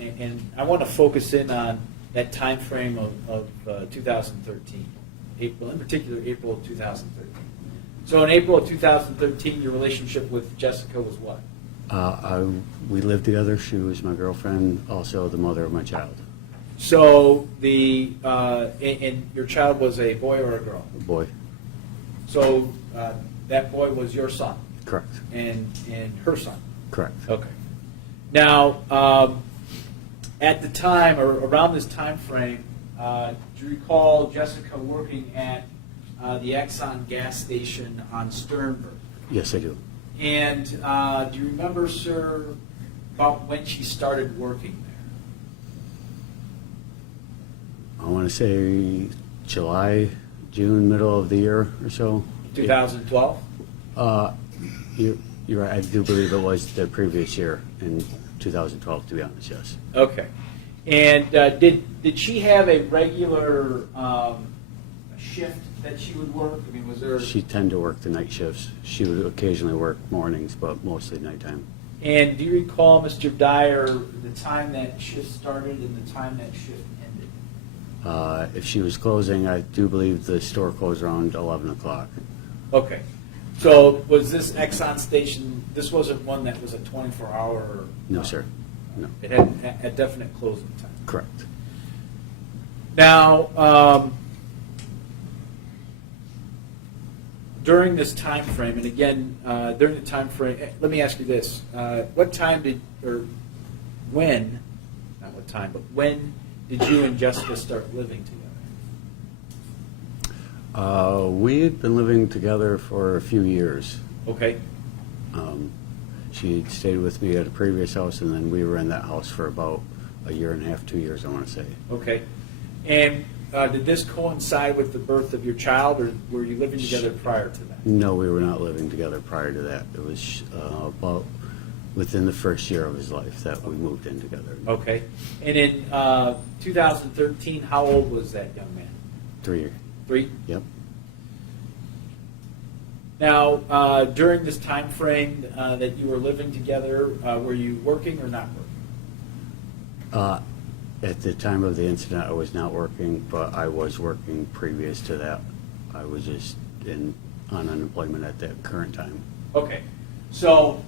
and I want to focus in on that time frame of 2013, April, in particular April of 2013. So in April of 2013, your relationship with Jessica was what? We lived together. She was my girlfriend, also the mother of my child. So and your child was a boy or a girl? A boy. So that boy was your son? Correct. And her son? Correct. Okay. Now, at the time, or around this time frame, do you recall Jessica working at the Exxon gas station on Sternberg? Yes, I do. And do you remember, sir, about when she started working there? I want to say July, June, middle of the year or so. 2012? You're right. I do believe it was the previous year in 2012, to be honest, yes. Okay. And did she have a regular shift that she would work? I mean, was there? She tended to work the night shifts. She would occasionally work mornings, but mostly nighttime. And do you recall, Mr. Dyer, the time that shift started and the time that shift ended? If she was closing, I do believe the store closed around 11 o'clock. Okay. So was this Exxon station, this wasn't one that was a 24-hour? No, sir. No. It had a definite closing time. Correct. Now, during this time frame, and again, during the time frame, let me ask you this. What time did, or when, not what time, but when did you and Jessica start living together? We had been living together for a few years. Okay. She had stayed with me at a previous house, and then we were in that house for about a year and a half, 2 years, I want to say. Okay. And did this coincide with the birth of your child, or were you living together prior to that? No, we were not living together prior to that. It was about within the first year of his life that we moved in together. Okay. And in 2013, how old was that young man? 3 years. 3? Yep. Now, during this time frame that you were living together, were you working or not working? At the time of the incident, I was not working, but I was working previous to that. I was just on unemployment at that current time. Okay. So,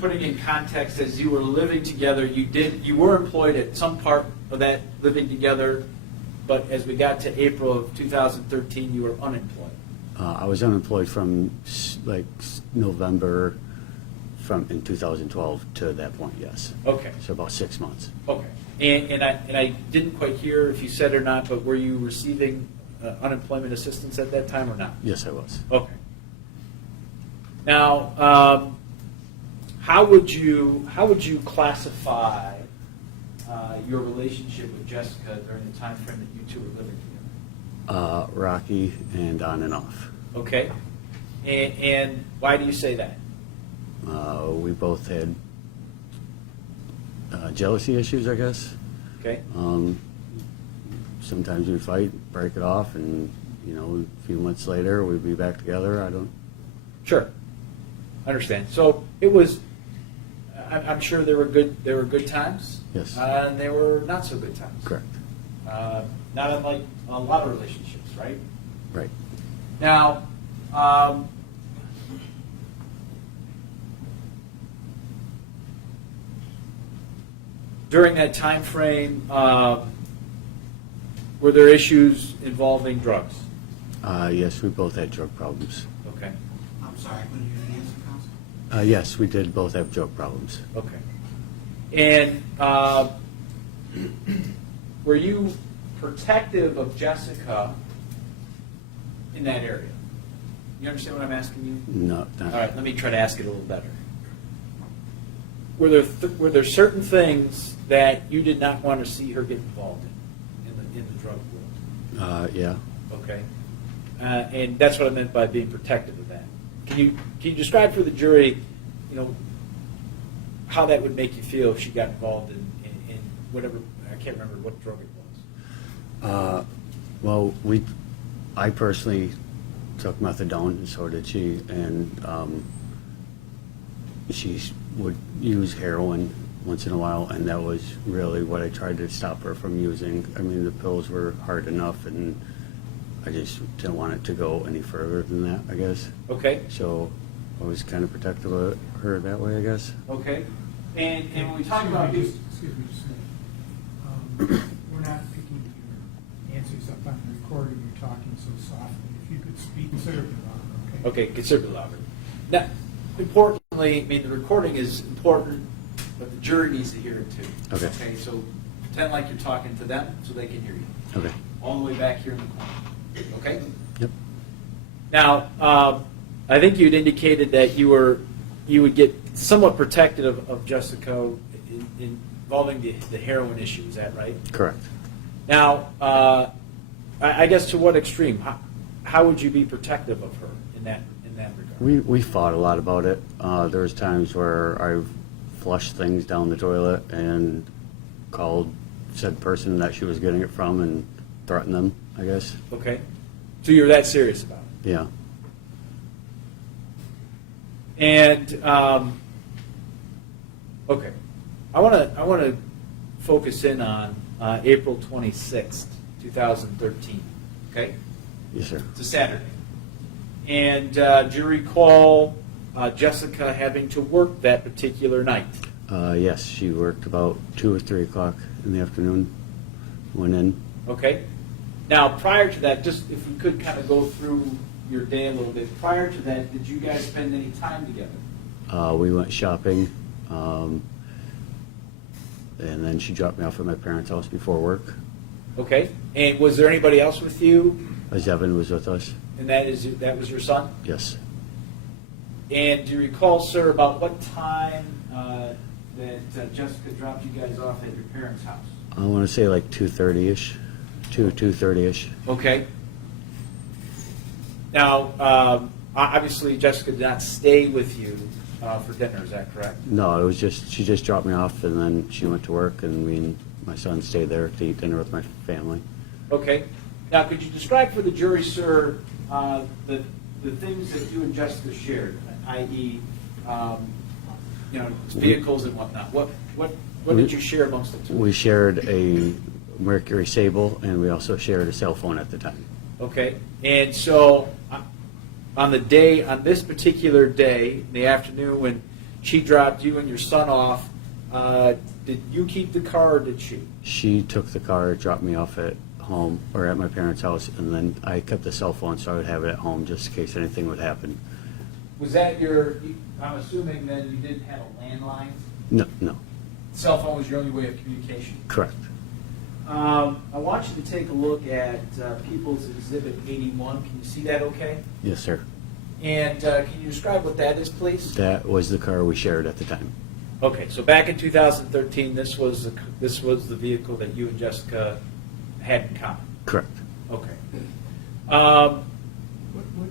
putting in context, as you were living together, you were employed at some part of that living together, but as we got to April of 2013, you were unemployed. I was unemployed from like November in 2012 to that point, yes. Okay. So about 6 months. Okay. And I didn't quite hear if you said or not, but were you receiving unemployment assistance at that time or not? Yes, I was. Okay. Now, how would you classify your relationship with Jessica during the time frame that you two were living together? Rocky and on and off. Okay. And why do you say that? We both had jealousy issues, I guess. Okay. Sometimes we'd fight, break it off, and a few months later we'd be back together. Sure. I understand. So it was. I'm sure there were good times. Yes. And there were not so good times. Correct. Not unlike a lot of relationships, right? Right. Now, during that time frame, were there issues involving drugs? Yes, we both had drug problems. Okay. I'm sorry, couldn't hear the answer, Counsel? Yes, we did both have drug problems. Okay. And were you protective of Jessica in that area? You understand what I'm asking you? No. All right, let me try to ask it a little better. Were there certain things that you did not want to see her get involved in the drug world? Yeah. Okay. And that's what I meant by being protective of that. Can you describe for the jury, how that would make you feel if she got involved in whatever, I can't remember what drug it was. Well, I personally took methadone, and so did she, and she would use heroin once in a while, and that was really what I tried to stop her from using. I mean, the pills were hard enough, and I just didn't want it to go any further than that, I guess. Okay, So I was kind of protective of her that way, I guess. okay. And when we talk about these, Excuse me, just a minute. We're not picking your answers up on the recording, you're talking so softly. If you could speak considerably louder, okay? okay, considerably louder. Now, importantly, I mean, the recording is important, but the jury needs to hear it too. Okay. Okay, so pretend like you're talking to them so they can hear you. Okay. All the way back here in the corner. Okay? Yep. Now, I think you'd indicated that you would get somewhat protective of Jessica involving the heroin issue. Is that right? Correct. Now, I guess to what extreme? How would you be protective of her in that regard? We fought a lot about it. There was times where I've flushed things down the toilet and called said person that she was getting it from and threatened them, I guess. Okay. So you're that serious about it? Yeah. And okay, I want to focus in on April 26th, 2013. Okay, Yes, sir. it's a Saturday, and do you recall Jessica having to work that particular night? Yes, she worked about 2 or 3 o'clock in the afternoon. Went in. Okay. Now, prior to that, just if you could kind of go through your day a little bit. Prior to that, did you guys spend any time together? We went shopping, and then she dropped me off at my parents' house before work. Okay. And was there anybody else with you? Evan was with us. And that was your son? Yes. And do you recall, sir, about what time that Jessica dropped you guys off at your parents' house? I want to say like 2:30ish, 2:30ish. Okay. Now, obviously, Jessica did not stay with you for dinner. Is that correct? No, it was just she just dropped me off, and then she went to work, and me and my son stayed there to eat dinner with my family. Okay. Now, could you describe for the jury, sir, the things that you and Jessica shared, i.e., vehicles and whatnot? What did you share amongst the two? We shared a Mercury Sable, and we also shared a cell phone at the time. Okay. And so, on this particular day, in the afternoon, when she dropped you and your son off, did you keep the car or did she? She took the car, dropped me off at home or at my parents' house, and then I kept the cell phone so I would have it at home just in case anything would happen. Was that I'm assuming then you didn't have a landline? No. Cell phone was your only way of communication? Correct. I want you to take a look at People's Exhibit 81. Can you see that okay? Yes, sir. And can you describe what that is, please? That was the car we shared at the time. Okay, so back in 2013, this was the vehicle that you and Jessica had in common. Correct. Okay. What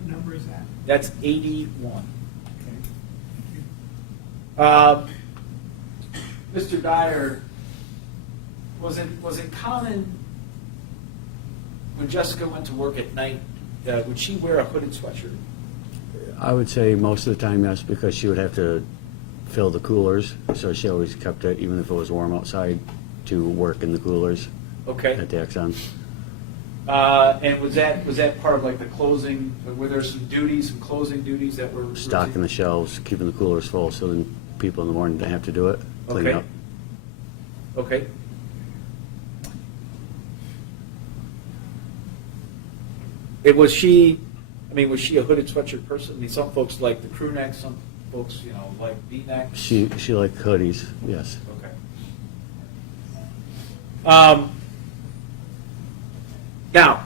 number is that? That's 81. Okay, thank you. Mr. Dyer, was it common when Jessica went to work at night, would she wear a hooded sweatshirt? I would say most of the time, yes, because she would have to fill the coolers, so she always kept it, even if it was warm outside, to work in the coolers Okay. at the Exxon. And was that part of like the closing? Were there some closing duties that were Stocking the shelves, keeping the coolers full, so then people in the morning didn't have to do it, clean Okay. up. Okay. Was she a hooded sweatshirt person? I mean, some folks like the crew neck, some folks, like V-necks. She liked hoodies, yes. Okay. Now,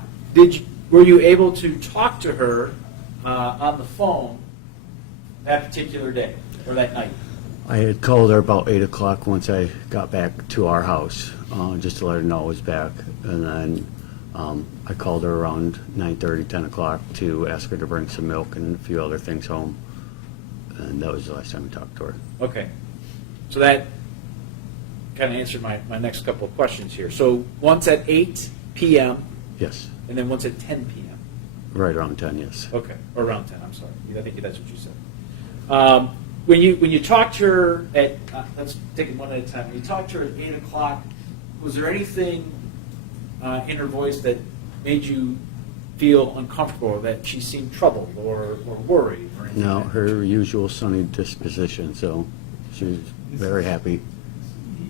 were you able to talk to her on the phone that particular day or that night? I had called her about 8 o'clock once I got back to our house, just to let her know I was back. And then I called her around 9:30, 10 o'clock to ask her to bring some milk and a few other things home. And that was the last time I talked to her. Okay. So that kind of answered my next couple of questions here. So once at 8 p.m. Yes, and then once at 10 p.m. right around 10, yes. Okay, or around 10, I'm sorry. I think that's what you said. When you talked to her at, let's take it one at a time. When you talked to her at 8 o'clock, was there anything in her voice that made you feel uncomfortable, or that she seemed troubled or worried? Or anything? No, her usual sunny disposition, so she was very happy.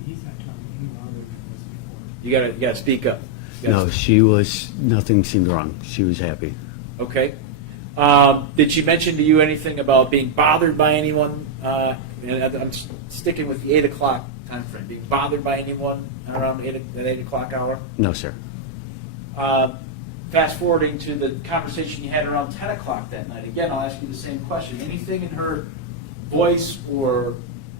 He's not talking any longer than he was before. You gotta speak up. You gotta No, she was, nothing seemed wrong. She was happy. Okay. Did she mention to you anything about being bothered by anyone? And I'm sticking with the 8 o'clock time frame. Being bothered by anyone around that 8 o'clock hour? No, sir. Fast forwarding to the conversation you had around 10 o'clock that night. Again, I'll ask you the same question. Anything in her voice or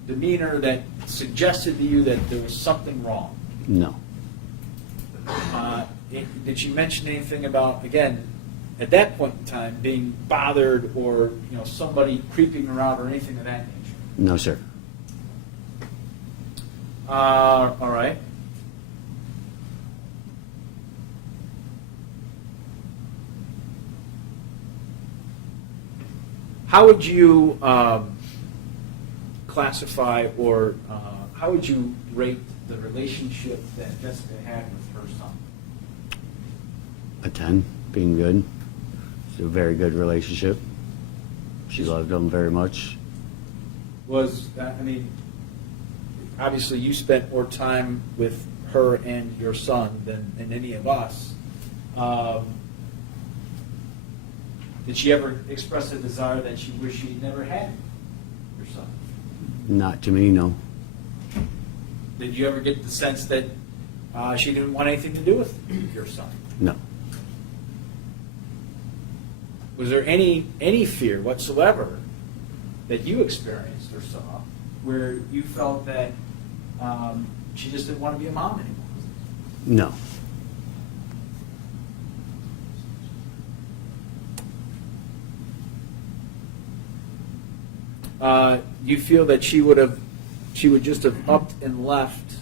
demeanor that suggested to you that there was something wrong? No. Did she mention anything about, again, at that point in time, being bothered or somebody creeping around or anything of that nature? No, sir. All right. How would you classify or how would you rate the relationship that Jessica had with her son? A 10, being good. It's a very good relationship. She loved him very much. Obviously you spent more time with her and your son than any of us. Did she ever express a desire that she wished she never had your son? Not to me, no. Did you ever get the sense that she didn't want anything to do with your son? No. Was there any fear whatsoever that you experienced or saw where you felt that she just didn't want to be a mom anymore? No. You feel that she would just have upped and left,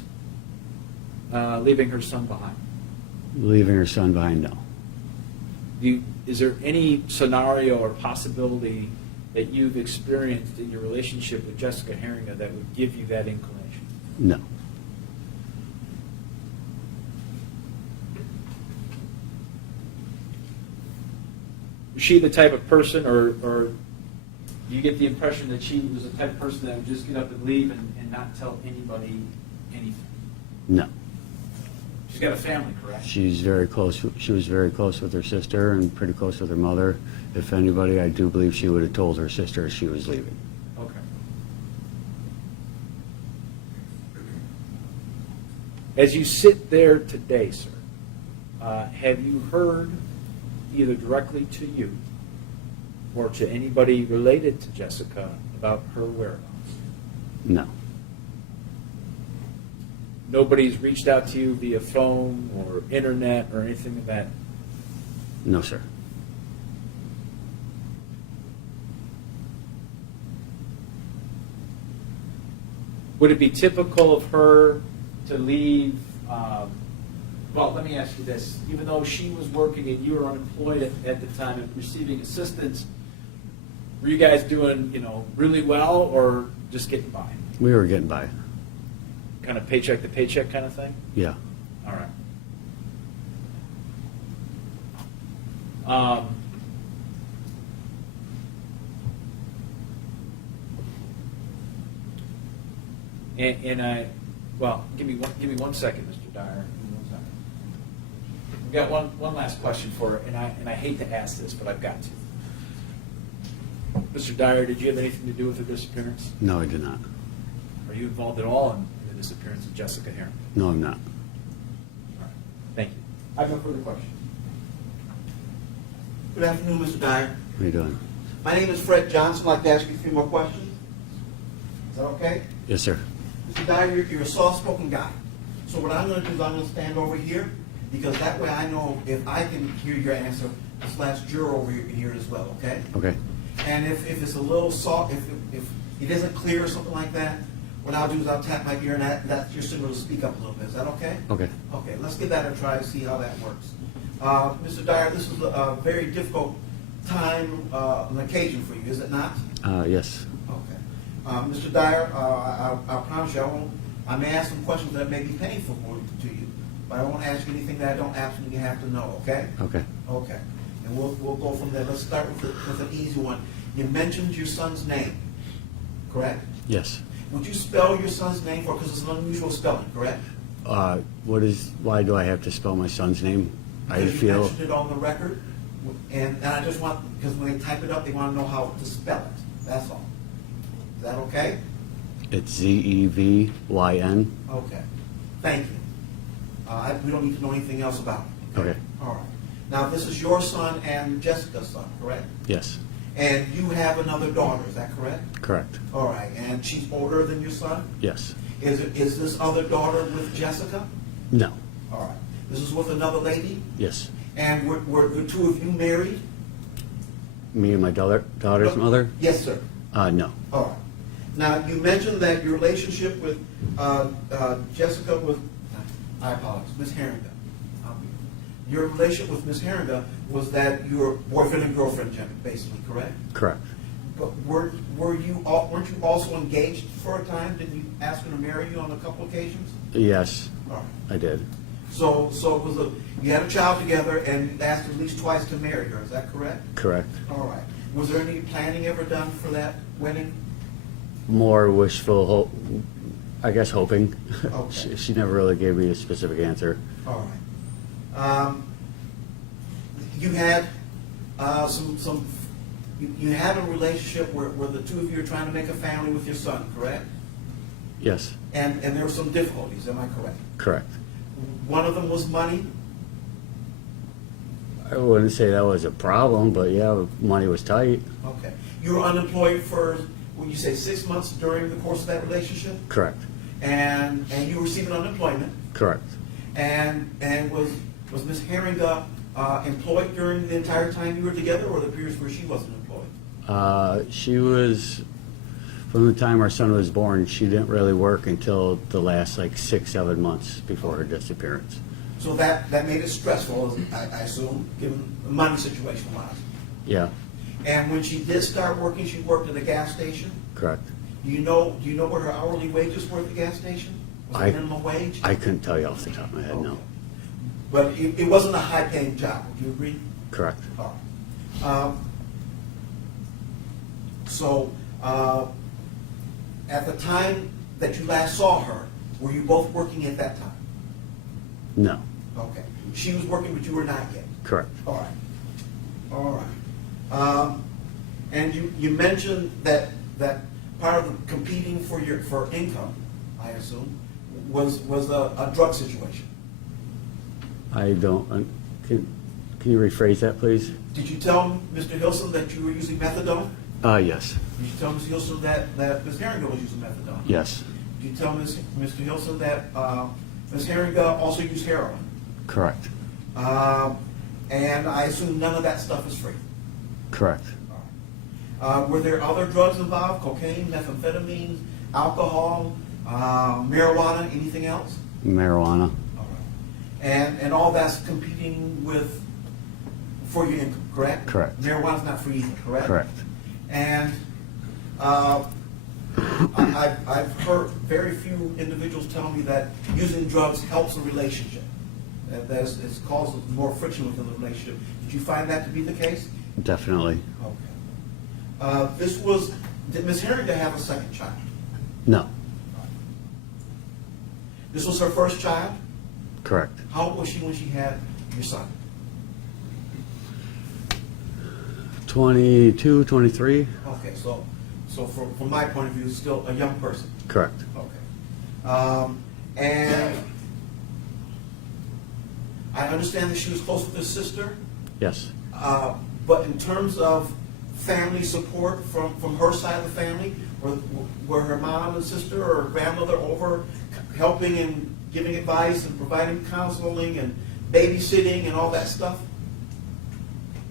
leaving her son behind? Leaving her son behind, no. Is there any scenario or possibility that you've experienced in your relationship with Jessica Heeringa that would give you that inclination? No. Was she the type of person, or do you get the impression that she was the type of person that would just get up and leave and not tell anybody anything? No. She's got a family, correct? She's very close. She was very close with her sister and pretty close with her mother. If anybody, I do believe she would have told her sister she was leaving. Okay. As you sit there today, sir, have you heard either directly to you or to anybody related to Jessica about her whereabouts? No. Nobody's reached out to you via phone or internet or anything of that? No, sir. Would it be typical of her to leave? Well, let me ask you this. Even though she was working and you were unemployed at the time and receiving assistance, were you guys doing, really well or just getting by? We were getting by. Kind of paycheck to paycheck kind of thing? Yeah. All right. Give me one second, Mr. Dyer. Give me 1 second. I've got one last question for her, and I hate to ask this, but I've got to. Mr. Dyer, did you have anything to do with her disappearance? No, I did not. Are you involved at all in the disappearance of Jessica Heeringa? No, I'm not. All right. Thank you. I have no further questions. Good afternoon, Mr. Dyer. How are you doing? My name is Fred Johnson. I'd like to ask you a few more questions. Is that okay? Yes, sir. Mr. Dyer, you're a soft-spoken guy. So what I'm going to do is I'm going to stand over here, because that way I know if I can hear your answer, this last juror over here can hear it as well, okay? Okay. And if it's a little soft, if it isn't clear or something like that, what I'll do is I'll tap my ear, and that's your signal to speak up a little bit. Is that okay? Okay. Okay, let's give that a try to see how that works. Mr. Dyer, this is a very difficult time and occasion for you, is it not? Yes. Okay. Mr. Dyer, I promise you, I may ask some questions that may be painful to you, but I won't ask you anything that I don't absolutely have to know, okay? Okay. Okay. And we'll go from there. Let's start with an easy one. You mentioned your son's name, correct? Yes. Would you spell your son's name for, because it's an unusual spelling, correct? Why do I have to spell my son's name? I Because you feel, mentioned it on the record, and I just want, because when they type it up, they want to know how to spell it, that's all. Is that okay? it's Zevyn. Okay. Thank you. We don't need to know anything else about it. Okay. All right. Now, this is your son and Jessica's son, correct? Yes. And you have another daughter, is that correct? Correct. All right, and she's older than your son? Yes. Is this other daughter with Jessica? No. All right. This is with another lady? Yes. And were the two of you married? Me and my daughter's mother? Yes, sir. No. All right. Now, you mentioned that your relationship with Jessica was, I apologize, Miss Heeringa. Your relationship with Miss Heeringa was that you were boyfriend and girlfriend, basically, correct? Correct. But weren't you also engaged for a time? Didn't you ask her to marry you on a couple occasions? Yes, All right. I did. So you had a child together and you asked at least twice to marry her, is that correct? Correct. All right. Was there any planning ever done for that wedding? More wishful hope, I guess hoping. Okay. She never really gave me a specific answer. All right. You had you had a relationship where the two of you are trying to make a family with your son, correct? Yes. And there were some difficulties, am I correct? Correct. One of them was money? I wouldn't say that was a problem, but yeah, money was tight. Okay. You were unemployed for, would you say, 6 months during the course of that relationship? Correct. And you were receiving unemployment? Correct. And was Ms. Heeringa employed during the entire time you were together, or the periods where she wasn't employed? She was, from the time our son was born, she didn't really work until the last 6-7 months before her disappearance. So that made it stressful, I assume, given the money situation wise. Yeah, And when she did start working, she worked at a gas station. correct. Do you know what her hourly wages were at the gas station? Was it minimum wage? I couldn't tell you off the top of my head, no. Okay. But it wasn't a high-paying job, would you agree? Correct. All right. At the time that you last saw her, were you both working at that time? No, Okay. She was working, but you were not yet? correct. All right. All right. And you mentioned that part of the competing for income, I assume, was a drug situation. I don't, can you rephrase that, please? Did you tell Mr. Hilson that you were using methadone? Yes. Did you tell Mr. Hilson that Ms. Heeringa was using methadone? Yes, Did you tell Mr. Hilson that Ms. Heeringa also used heroin? correct. And I assume none of that stuff is free? Correct. Were there other drugs involved? Cocaine, methamphetamine, alcohol, marijuana, anything else? Marijuana, All right. And all that's competing for your income, correct? Correct. Marijuana's not free either, correct? correct. And I've heard very few individuals tell me that using drugs helps a relationship. That it causes more friction within the relationship. Did you find that to be the case? Definitely. Okay. Did Ms. Heeringa have a second child? No, This was her first child? correct. How old was she when she had your son? 22, 23? Okay, so from my point of view, still a young person. Correct. Okay. And I understand that she was close with her sister, Yes, but in terms of family support from her side of the family, were her mom and sister or her grandmother over helping and giving advice and providing counseling and babysitting and all that stuff?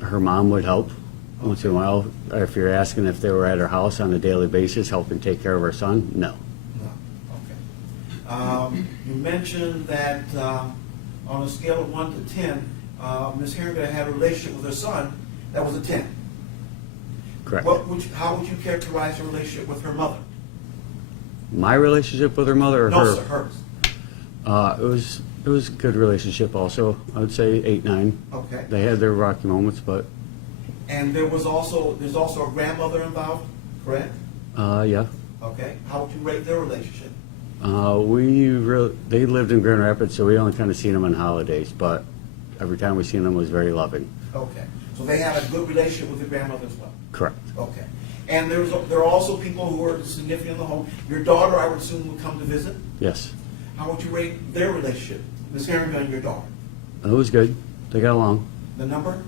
her mom would help once in a while. If you're asking if they were at her house on a daily basis helping take care of her son, no. No. Okay. You mentioned that on a scale of 1 to 10, Ms. Heeringa had a relationship with her son that was a 10. Correct. How would you characterize her relationship with her mother? My relationship with her mother or No, her? sir, hers. It was a good relationship also. I would say 8, 9. Okay. They had their rocky moments, but And there's also a grandmother involved, correct? yeah. Okay. How would you rate their relationship? They lived in Grand Rapids, so we only kind of seen them on holidays, but every time we seen them was very loving. Okay. So they had a good relationship with your grandmother as well? Correct. Okay. And there are also people who are significant in the home. Your daughter, I would assume, would come to visit? Yes. How would you rate their relationship, Ms. Heeringa and your daughter? It was good. They got along. The number?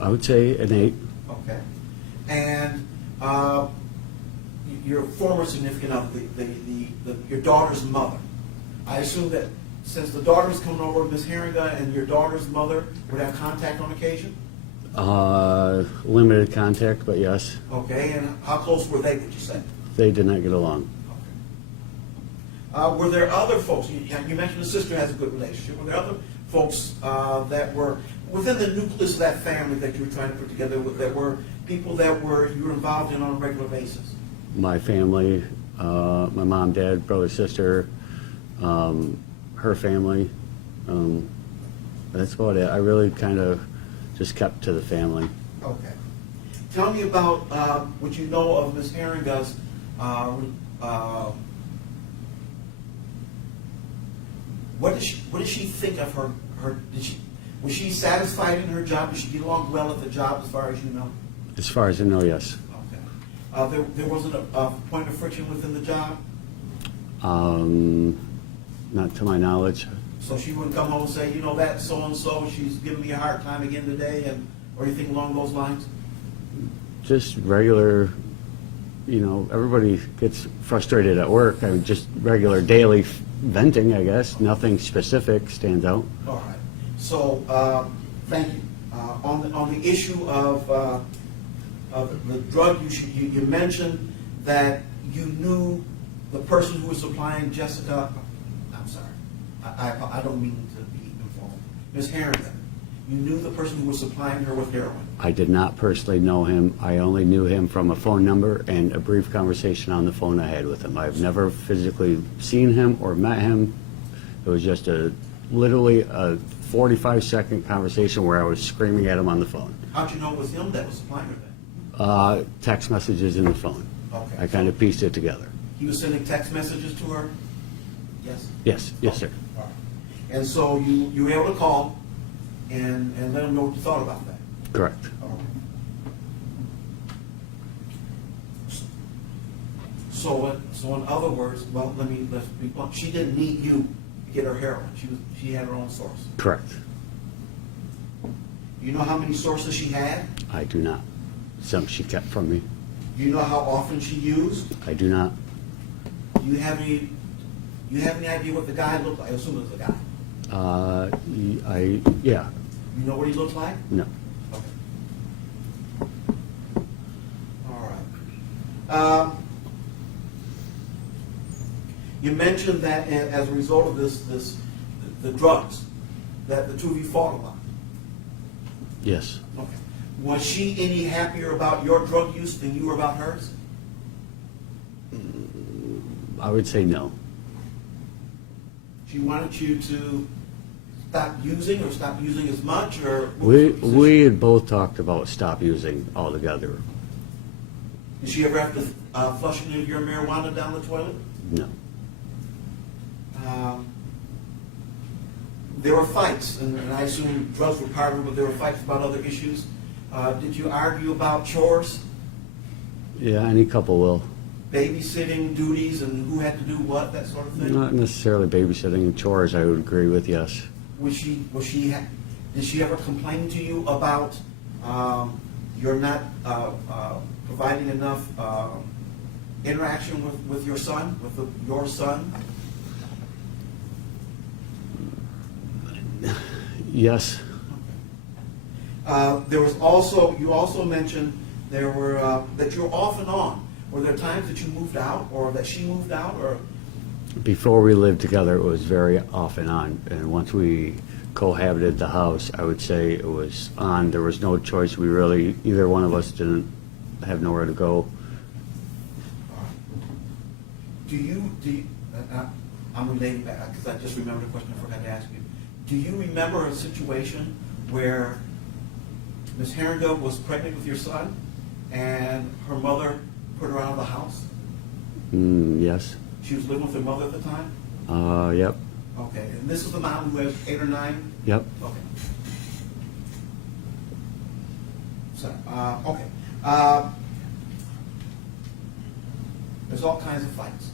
I would say an 8. Okay. And your former significant other, your daughter's mother. I assume that since the daughter's coming over, Ms. Heeringa and your daughter's mother would have contact on occasion? Limited contact, but yes. Okay, and how close were they, would you say? They did not get along. Were there other folks, you mentioned the sister has a good relationship, were there other folks that were within the nucleus of that family that you were trying to put together, that were people that you were involved in on a regular basis? My family, my mom, dad, brother, sister, her family. That's about it. I really kind of just kept to the family. Okay. Tell me about what you know of Ms. Heeringa's what does she think of her was she satisfied in her job? Did she get along well at the job as far as you know? As far as I know, yes. Okay. There wasn't a point of friction within the job? Not to my knowledge. So she wouldn't come home and say, that so-and-so, she's giving me a hard time again today, or anything along those lines? Just regular, everybody gets frustrated at work. I mean, just regular daily venting, I guess. Nothing specific stands out. All right. So, thank you. On the issue of the drug use, you mentioned that you knew the person who was supplying Jessica. I'm sorry. I don't mean to be informal. Ms. Heeringa, you knew the person who was supplying her with heroin. I did not personally know him. I only knew him from a phone number and a brief conversation on the phone I had with him. I've never physically seen him or met him. It was just literally a 45-second conversation where I was screaming at him on the phone. How'd you know it was him that was supplying her then? Text messages in the phone. Okay. I kind of pieced it together. He was sending text messages to her? Yes? Yes, sir. All right. And so you were able to call and let him know what you thought about that? Correct. All right. So in other words, let's be blunt. She didn't need you to get her heroin. She had her own source. Correct. You know how many sources she had? I do not. Some she kept from me. Do you know how often she used? I do not. Do you have any idea what the guy looked like? I assume it was a guy. Yeah. You know what he looked like? No. Okay. All right. You mentioned that as a result of the drugs, that the two of you fought a lot. Yes. Okay. Was she any happier about your drug use than you were about hers? I would say no. She wanted you to stop using or stop using as much, or what was We your position? we had both talked about stop using altogether. Did she ever have to flush your marijuana down the toilet? No. There were fights, and I assume drugs were part of it, but there were fights about other issues. Did you argue about chores, Yeah, any couple will. babysitting duties, and who had to do what, that sort of thing? Not necessarily babysitting and chores, I would agree with, yes. Did she ever complain to you about you're not providing enough interaction with your son, your son? Yes. You also mentioned that you're off and on. Were there times that you moved out, or that she moved out, or? Before we lived together, it was very off and on. And once we cohabited the house, I would say it was on. There was no choice. Either one of us didn't have nowhere to go. I'm relating back, because I just remembered a question I forgot to ask you. Do you remember a situation where Ms. Heeringa was pregnant with your son, and her mother put her out of the house? Yes. She was living with her mother at the time? Yep. Okay, and this is the mom who has 8 or 9? Yep. Okay. So, okay. There's all kinds of fights,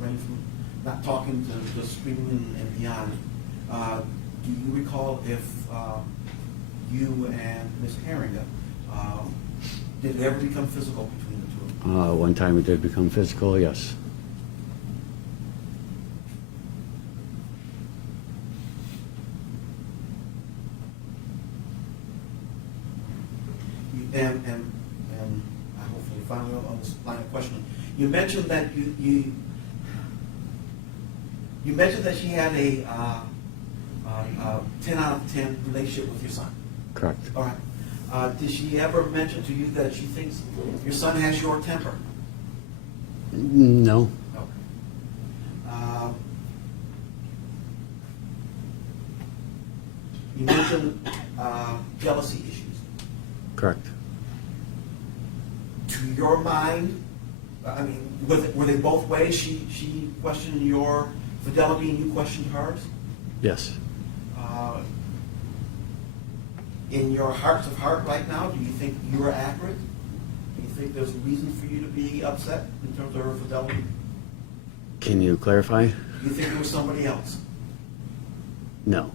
ranging from not talking to just screaming and beyond. Do you recall if you and Ms. Heeringa, did it ever become physical between the two of you? One time it did become physical, yes. And I hopefully finally on this line of questioning, you mentioned that you mentioned that she had a 10 out of 10 relationship with your son. Correct. All right. Did she ever mention to you that she thinks your son has your temper? No. Okay. You mentioned jealousy issues. Correct. To your mind, I mean, were they both ways? She questioned your fidelity and you questioned hers? Yes. In your hearts of heart right now, do you think you are accurate? Do you think there's a reason for you to be upset in terms of her fidelity? Can you clarify? Do you think it was somebody else? No.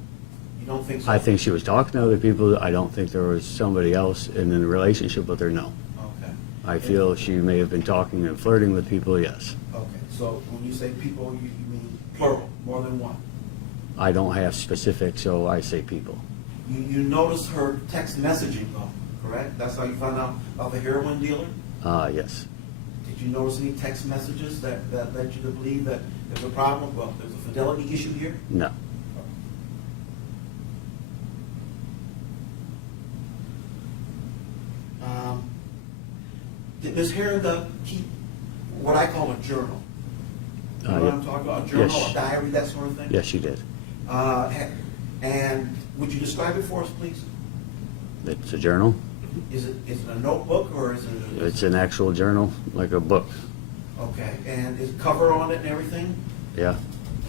You don't think so? I think she was talking to other people. I don't think there was somebody else in a relationship with her, no. Okay. I feel she may have been talking and flirting with people, yes. Okay, so when you say people, you mean plural, more than one? I don't have specifics, so I say people. You notice her text messaging though, correct? That's how you found out about the heroin dealer? Yes. Did you notice any text messages that led you to believe that there's a problem? Well, there's a fidelity issue here? No. Did Ms. Heeringa keep what I call a journal? You know what I'm talking about? A journal, Yes. a diary, that sort of thing? Yes, she did. And would you describe it for us, please? It's a journal. Is it a notebook or is it? It's an actual journal, like a book. Okay, and is cover on it and everything? Yeah.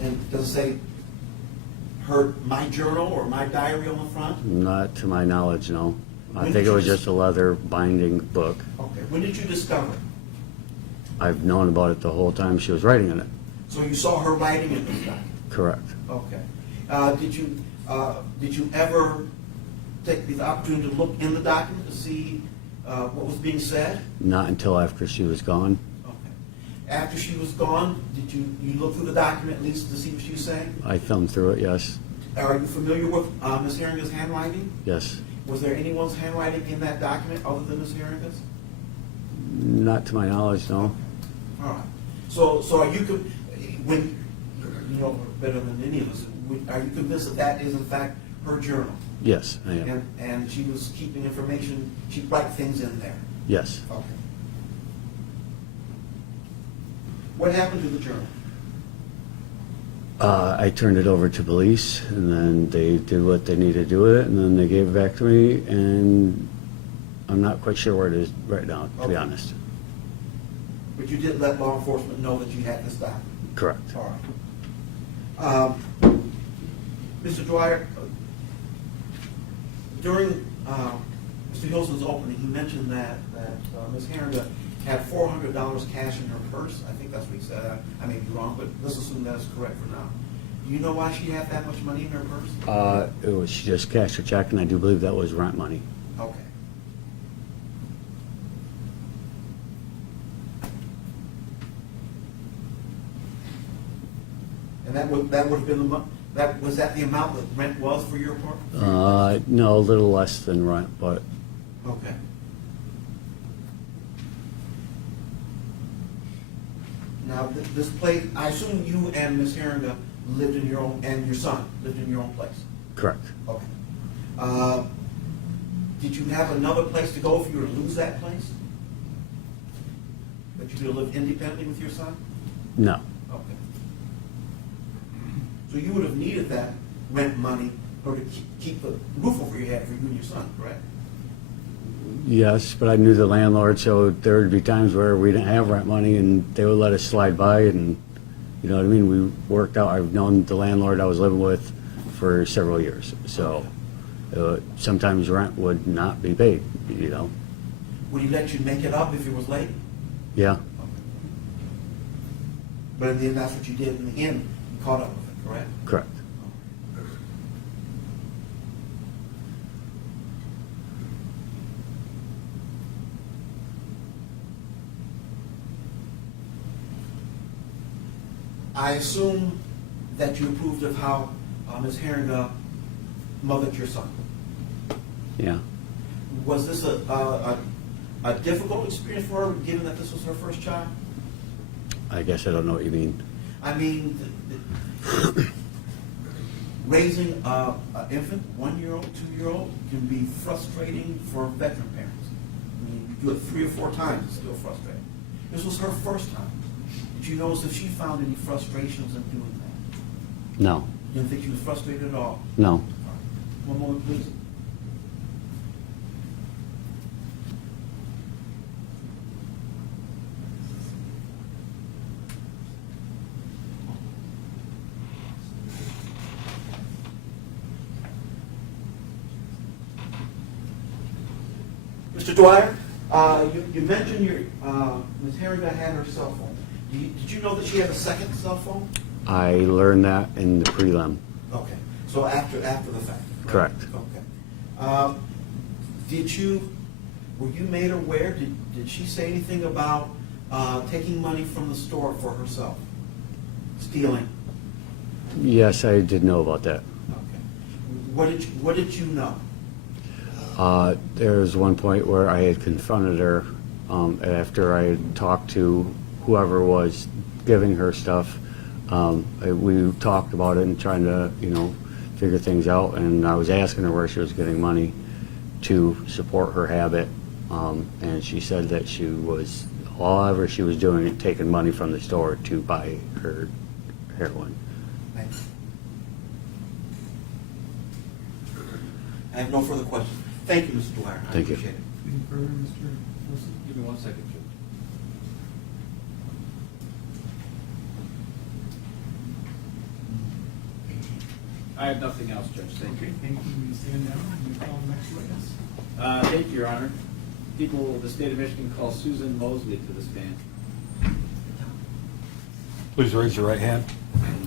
And does it say my journal or my diary on the front? Not to my knowledge, no. I When think did it was you just a leather binding book. Okay, when did you discover it? I've known about it the whole time she was writing in it. So you saw her writing in this document? Correct. Okay. Did you ever take the opportunity to look in the document to see what was being said? Not until after she was gone. Okay. After she was gone, did you look through the document at least to see what she was saying? I thumbed through it, yes. Are you familiar with Ms. Heeringa's handwriting? Yes. Was there anyone's handwriting in that document other than Ms. Heeringa's? Not to my knowledge, no. All right. So are you, when, you know better than any of us, are you convinced that that is in fact her journal? Yes, I am. And she was keeping information, she'd write things in there? Yes. Okay. What happened to the journal? I turned it over to police, and then they did what they needed to do with it, and then they gave it back to me, and I'm not quite sure where it is right now, to be Okay. honest. But you did let law enforcement know that you had this document? Correct. All right. Mr. Dwyer, during Mr. Hilson's opening, he mentioned that Ms. Heeringa had $400 cash in her purse. I think that's what he said. I may be wrong, but let's assume that is correct for now. Do you know why she had that much money in her purse? It was, she just cashed her check, and I do believe that was rent money. Okay. And that would have been was that the amount that rent was for your apartment? No, a little less than rent, but Okay. Now, this place, I assume you and Ms. Heeringa lived in your own, and your son lived in your own place? correct. Okay. Did you have another place to go if you were to lose that place? But you could live independently with your son? No. Okay. So you would have needed that rent money or to keep the roof over your head for you and your son, correct? Yes, but I knew the landlord, so there would be times where we didn't have rent money and they would let us slide by and, you know what I mean? We worked out, I've known the landlord I was living with for several years. So sometimes rent would not be paid, you know? Would he let you make it up if it was late? Yeah, But in the end, that's what you did in the end. You caught up with it, correct? correct. I assume that you approved of how Ms. Heeringa mothered your son. Yeah. Was this a difficult experience for her, given that this was her first child? I guess I don't know what you mean. I mean, raising an infant, 1-year-old, 2-year-old, can be frustrating for veteran parents. I mean, you do it 3 or 4 times, it's still frustrating. This was her first time. Did you notice if she found any frustrations in doing that? No, You didn't think she was frustrated at all? no. All right. One moment, please. Mr. Dwyer, you mentioned Ms. Heeringa had her cell phone. Did you know that she had a second cell phone? I learned that in the prelim. Okay, so after the fact. Right? Correct. Okay. Were you made aware, did she say anything about taking money from the store for herself? Stealing? Yes, I did know about that. Okay. What did you know? There was one point where I had confronted her after I had talked to whoever was giving her stuff. We talked about it and trying to, figure things out, and I was asking her where she was getting money to support her habit, and she said that she was, however she was doing it, taking money from the store to buy her heroin. Thanks. I have no further questions. Thank you, Mr. Dwyer. Thank you. I appreciate it. Any further, Mr. Wilson? Give me 1 second, Judge. I have nothing else, Judge. Thank Okay, you. thank you. We stand down and we call the next witness. Thank you, Your Honor. People of the state of Michigan call Susan Mosley to the stand. Please raise your right hand.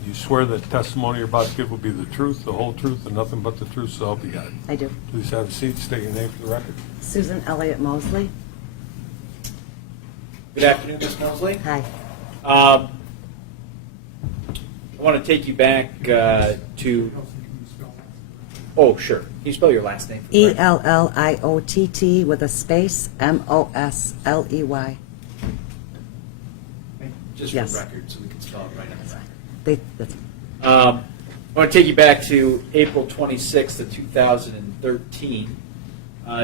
You swear that the testimony you're about to give will be the truth, the whole truth, and nothing but the truth, so help you God. I do. Please have a seat. State your name for the record. Susan Elliott Mosley. Good afternoon, Ms. Mosley. Hi. I want to take you back to... Elson, can you spell that? Oh, sure. Can you spell your last name for me? Elliott with a space, Mosley. Thank you. Just Yes. for the record, so we can spell it right on the record. That's I want to take you back to April 26th of 2013.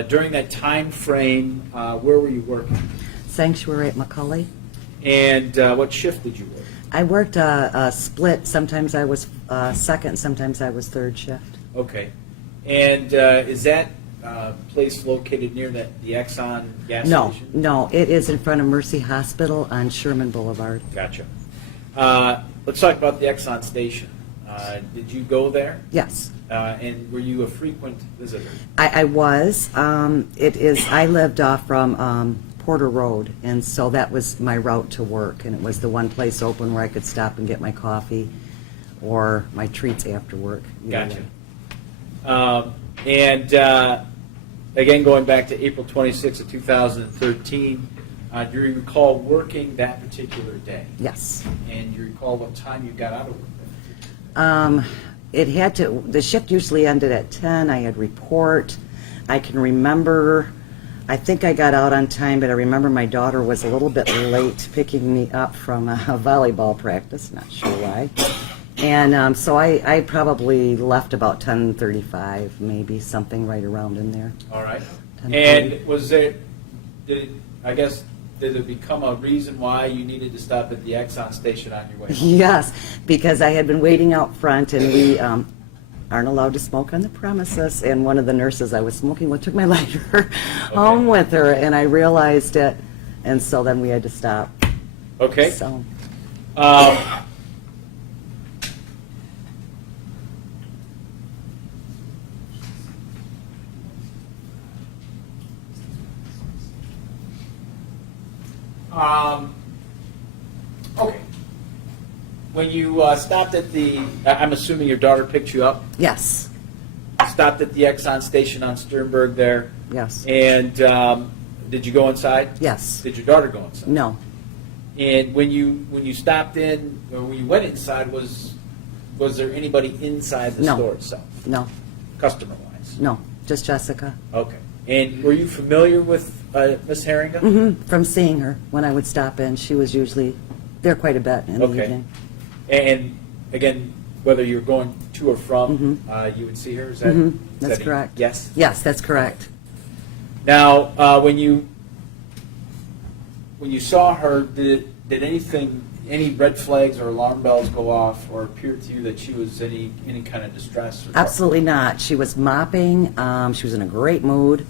During that time frame, where were you working? Sanctuary at McCully. And what shift did you work? I worked a split. Sometimes I was second, sometimes I was third shift. Okay. And is that place located near the Exxon gas station? No, it is in front of Mercy Hospital on Sherman Boulevard. Gotcha. Let's talk about the Exxon station. Did you go there? Yes, And were you a frequent visitor? I was. I lived off from Porter Road, and so that was my route to work, and it was the one place open where I could stop and get my coffee or my treats after work. either Gotcha. way. Again, going back to April 26th of 2013, do you recall working that particular day? Yes. And do you recall what time you got out of work? The shift usually ended at 10. I had report. I can remember, I think I got out on time, but I remember my daughter was a little bit late picking me up from a volleyball practice, not sure why. And so I probably left about 10:35, maybe, something right around in there. All right. 10:30. And was there, did it become a reason why you needed to stop at the Exxon station on your way home? Yes, because I had been waiting out front, and we aren't allowed to smoke on the premises, and one of the nurses I was smoking with took my lighter home with her, and I realized it, and so then we had to stop. Okay. So, Okay. When you stopped at the, I'm assuming your daughter picked you up, yes, stopped at the Exxon station on Sternberg there, yes, and did you go inside? yes, Did your daughter go inside? no, And when you stopped in, or when you went inside, was there anybody inside the No. store itself, no, customer-wise? no, just Jessica. Okay. And were you familiar with Miss Heeringa? From seeing her when I would stop in, she was usually there quite a bit in the Okay. evening. And again, whether you're going to or from, you would see her? Is that, is That's that correct. Yes? Yes, that's correct. Now, when you saw her, did any red flags or alarm bells go off or appear to you that she was any kind of distress? Or Absolutely not. She was mopping. She was in a great mood.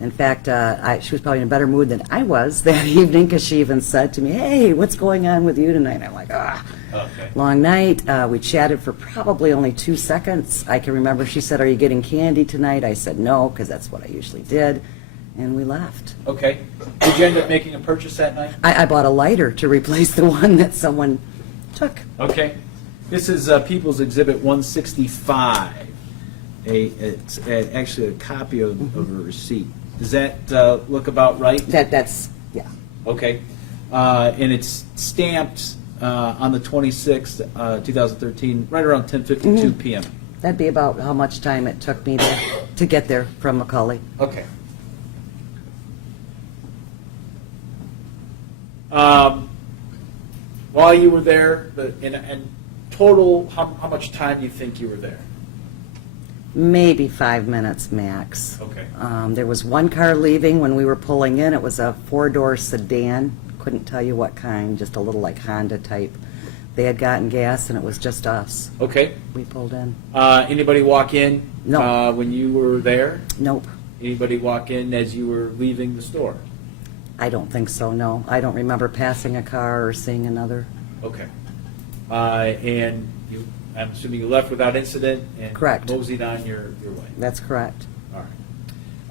In fact, she was probably in a better mood than I was that evening because she even said to me, "Hey, what's going on with you tonight?" I'm like, Okay. long night. We chatted for probably only 2 seconds. I can remember she said, "Are you getting candy tonight?" I said no because that's what I usually did. And we left. Okay. Did you end up making a purchase that night? I bought a lighter to replace the one that someone took. Okay. This is People's Exhibit 165. It's actually a copy of a receipt. Does that look about right? That's, yeah. Okay. And it's stamped on the 26th, 2013, right around 10:52 p.m. That'd be about how much time it took me to get there from McCauley. Okay. While you were there, and total, how much time do you think you were there? Maybe 5 minutes max. Okay. There was one car leaving when we were pulling in. It was a 4-door sedan. Couldn't tell you what kind, just a little like Honda type. They had gotten gas and it was just us. Okay. We pulled in. Anybody walk in? No. When you were there? Nope. Anybody walk in as you were leaving the store? I don't think so, no. I don't remember passing a car or seeing another. Okay. And I'm assuming you left without incident and Correct. moseyed on your way. That's correct. All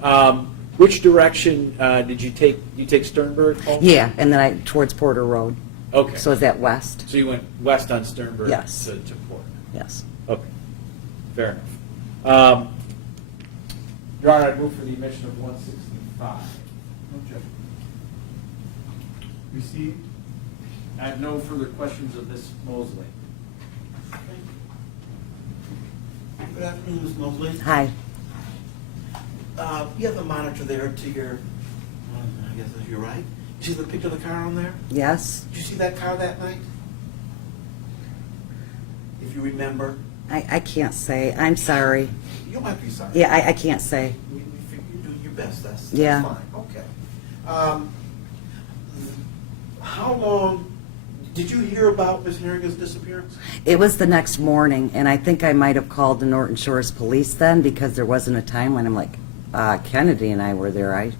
right. Which direction did you take? You take Sternberg home? Yeah, and then towards Porter Road. Okay. So is that west? So you went west on Sternberg Yes. to Port. Yes. Okay. Fair enough. Your Honor, I'd move for the admission of 165. Received? I have no further questions of Ms. Mosley. Good afternoon, Ms. Mosley. Hi. You have the monitor there to your, I guess that's your right. You see the picture of the car on there? Yes? Did you see that car that night? If you remember. I can't say. I'm sorry. You might be sorry. Yeah, I can't say. We figure you do your best. That's Yeah. fine. Okay. How long, did you hear about Ms. Heeringa's disappearance? It was the next morning, and I think I might have called the Norton Shores Police then because there wasn't a time when I'm like, Kennedy and I were there.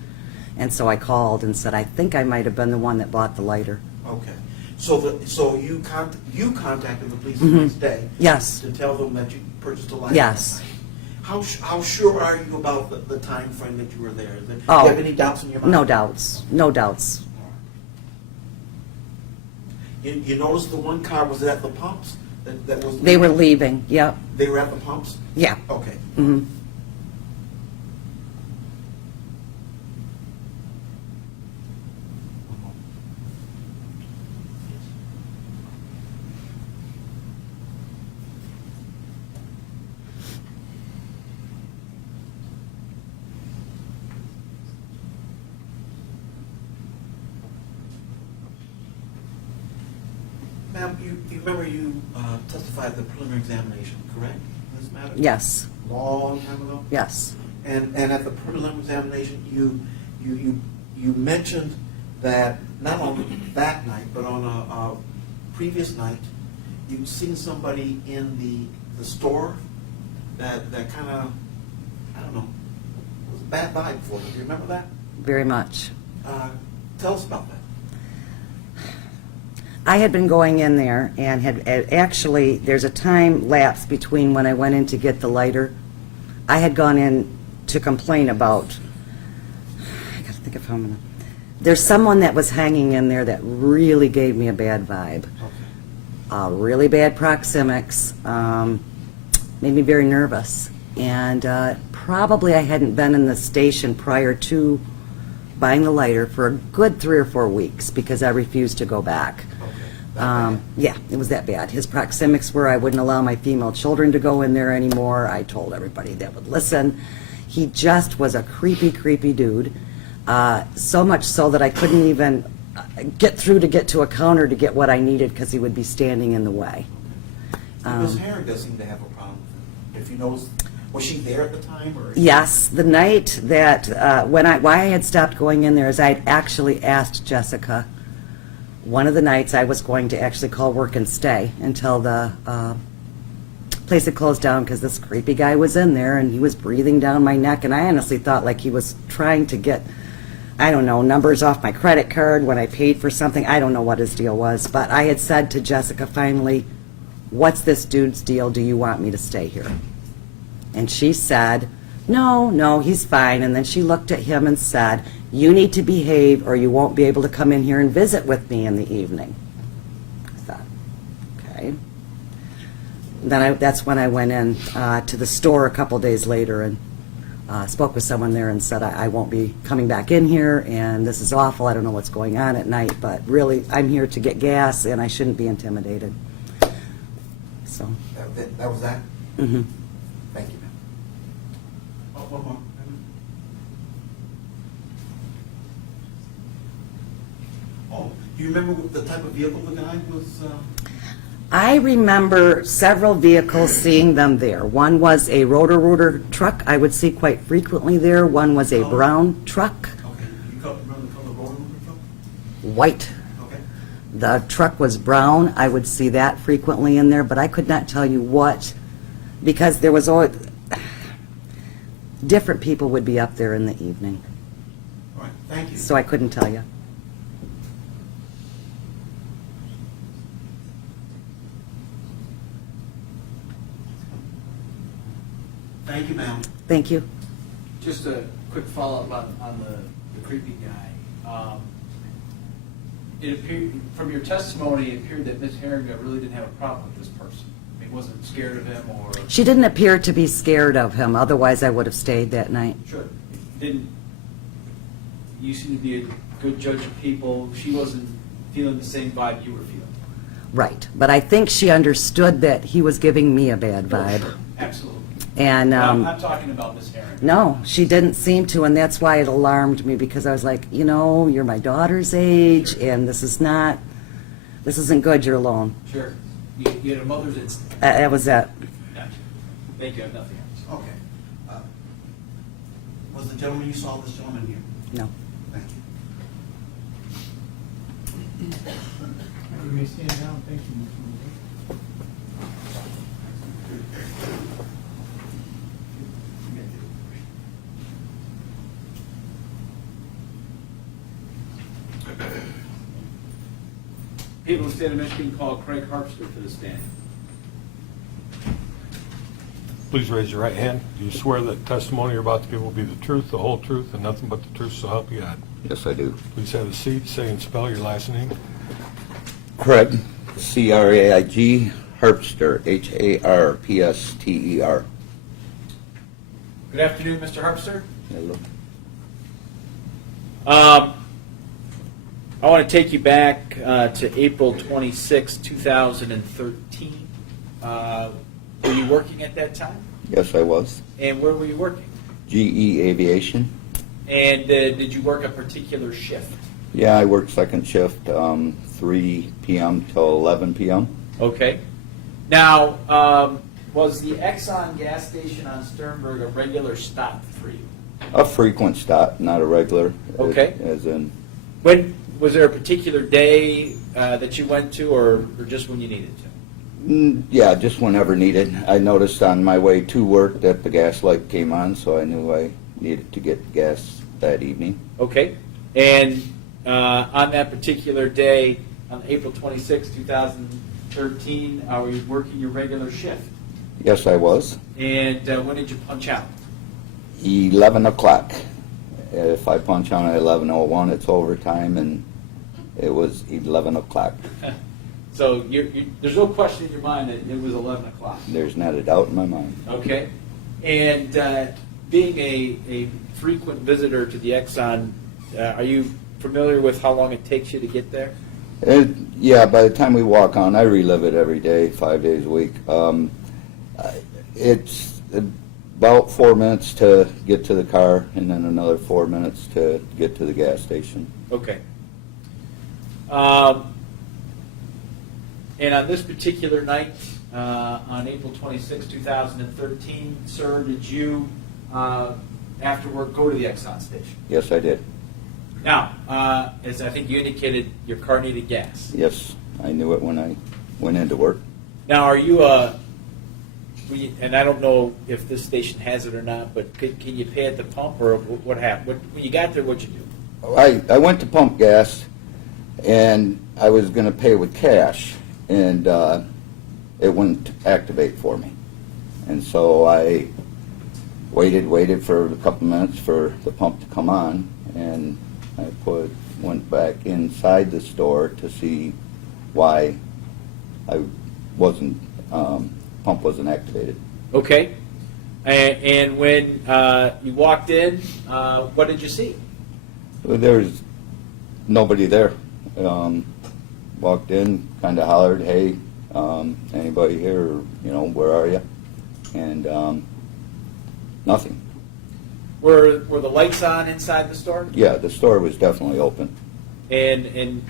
And so I called and said, I think I might have been the one that bought the lighter. Okay. So you contacted the police the next day? Yes. To tell them that you purchased a lighter? Yes. that night? How sure are you about the time frame that you were there? Do you Oh, have any doubts in your mind? No doubts. No doubts. You noticed the one car, was it at the pumps? That was. They were leaving. Yep. They were at the pumps? Yeah. Okay. hmm Ma'am, you remember you testified at the preliminary examination, correct? In this matter? Yes. Long time ago? Yes. And at the preliminary examination, you mentioned that not on that night, but on a previous night, you'd seen somebody in the store that kind of, I don't know, was a bad vibe for you. Do you remember that? Very much. Tell us about that. I had been going in there and had actually, there's a time lapse between when I went in to get the lighter. I had gone in to complain about, I gotta think of how I'm gonna, there's someone that was hanging in there that really gave me a bad vibe. Really bad proxemics, made me very nervous. And probably I hadn't been in the station prior to buying the lighter for a good 3 or 4 weeks because I refused to go back. Yeah, it was that bad. His proxemics were I wouldn't allow my female children to go in there anymore. I told everybody that would listen. He just was a creepy, creepy dude. So much so that I couldn't even get through to get to a counter to get what I needed because he would be standing in the way. Ms. Heeringa seemed to have a problem with him. If you know, was she there at the time? Or? Yes, the night that, why I had stopped going in there is I had actually asked Jessica, one of the nights I was going to actually call work and stay until the place had closed down because this creepy guy was in there and he was breathing down my neck, and I honestly thought like he was trying to get, I don't know, numbers off my credit card when I paid for something. I don't know what his deal was, but I had said to Jessica finally, what's this dude's deal? Do you want me to stay here? And she said, no, he's fine. And then she looked at him and said, you need to behave or you won't be able to come in here and visit with me in the evening. I thought, okay. Then that's when I went in to the store a couple days later and spoke with someone there and said, I won't be coming back in here and this is awful. I don't know what's going on at night, but really I'm here to get gas and I shouldn't be intimidated. So. That was that? Mm-hmm. Thank you, ma'am. Oh, one more. Oh, do you remember what the type of vehicle the guy was? I remember several vehicles, seeing them there. One was a rotor-rooter truck I would see quite frequently there. One was a brown truck, Okay, you remember the color roller truck? white. Okay. The truck was brown. I would see that frequently in there, but I could not tell you what, because there was always, different people would be up there in the evening, All right, thank you. so I couldn't tell you. Thank you, ma'am. Thank you. Just a quick follow-up on the creepy guy. It appeared, from your testimony, it appeared that Ms. Heeringa really didn't have a problem with this person. I mean, wasn't scared of him or... She didn't appear to be scared of him, otherwise I would have stayed that night. Sure. Didn't... You seem to be a good judge of people. She wasn't feeling the same vibe you were feeling. Right, but I think she understood that he was giving me a bad Oh, vibe. sure. Absolutely. And I'm talking about Ms. Heeringa. no, she didn't seem to, and that's why it alarmed me, because I was like, you know, you're my daughter's age, and this isn't good, you're alone. Sure. You had a mother's instinct. That was it. Gotcha. Thank you. I have nothing else. Okay. Was the gentleman you saw this gentleman here? No. Thank you. You may stand down. Thank you, Mr. Moore. People in the state of Michigan call Craig Harpster for the stand. Please raise your right hand. Do you swear that testimony you're about to give will be the truth, the whole truth, and nothing but the truth, so help you God? Yes, I do. Please have a seat. Say and spell your last name. Craig, C-R-A-I-G, Harpster, H-A-R-P-S-T-E-R. Good afternoon, Mr. Harpster. Hello. I want to take you back to April 26, 2013. Were you working at that time? Yes, I was. And where were you working? GE Aviation. And did you work a particular shift? Yeah, I worked second shift, 3 p.m. till 11 p.m. Okay. Now, was the Exxon gas station on Sternberg a regular stop for you? A frequent stop, not a regular. Okay. As in, When Was there a particular day that you went to, or just when you needed to? Yeah, just whenever needed. I noticed on my way to work that the gas light came on, so I knew I needed to get gas that evening. Okay. And on that particular day, on April 26, 2013, were you working your regular shift? Yes, I was. And when did you punch out? 11 o'clock. If I punch on at 11:01, it's overtime, and it was 11 o'clock. So there's no question in your mind that it was 11 o'clock. There's not a doubt in my mind. Okay. And being a frequent visitor to the Exxon, are you familiar with how long it takes you to get there? Yeah, by the time we walk on, I relive it every day, 5 days a week. It's about 4 minutes to get to the car, and then another 4 minutes to get to the gas station. Okay. And on this particular night, on April 26, 2013, sir, did you, after work, go to the Exxon station? Yes, I did. Now, as I think you indicated, your car needed gas. Yes, I knew it when I went into work. Now, are you and I don't know if this station has it or not, but can you pay at the pump, or what happened? When you got there, what'd you do? I went to pump gas, and I was going to pay with cash, and it wouldn't activate for me. And so I waited for a couple minutes for the pump to come on, and I went back inside the store to see why I wasn't pump wasn't activated. Okay. And when you walked in, what did you see? There was nobody there. Walked in, kind of hollered, "Hey, anybody here? Or, where are you?" And nothing. Were the lights on inside the store? Yeah, the store was definitely open. And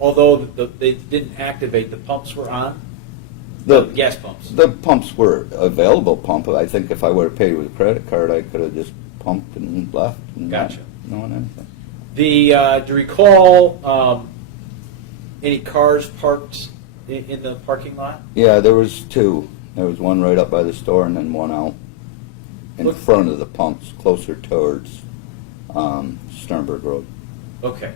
although they didn't activate, the pumps were on? The gas pumps? The pumps were available pump. I think if I would have paid with a credit card, I could have just pumped and left. And Gotcha. Not knowing anything. Do you recall any cars parked in the parking lot? Yeah, there was two. There was one right up by the store and then one out in front of the pumps, closer towards Sternberg Road. Okay.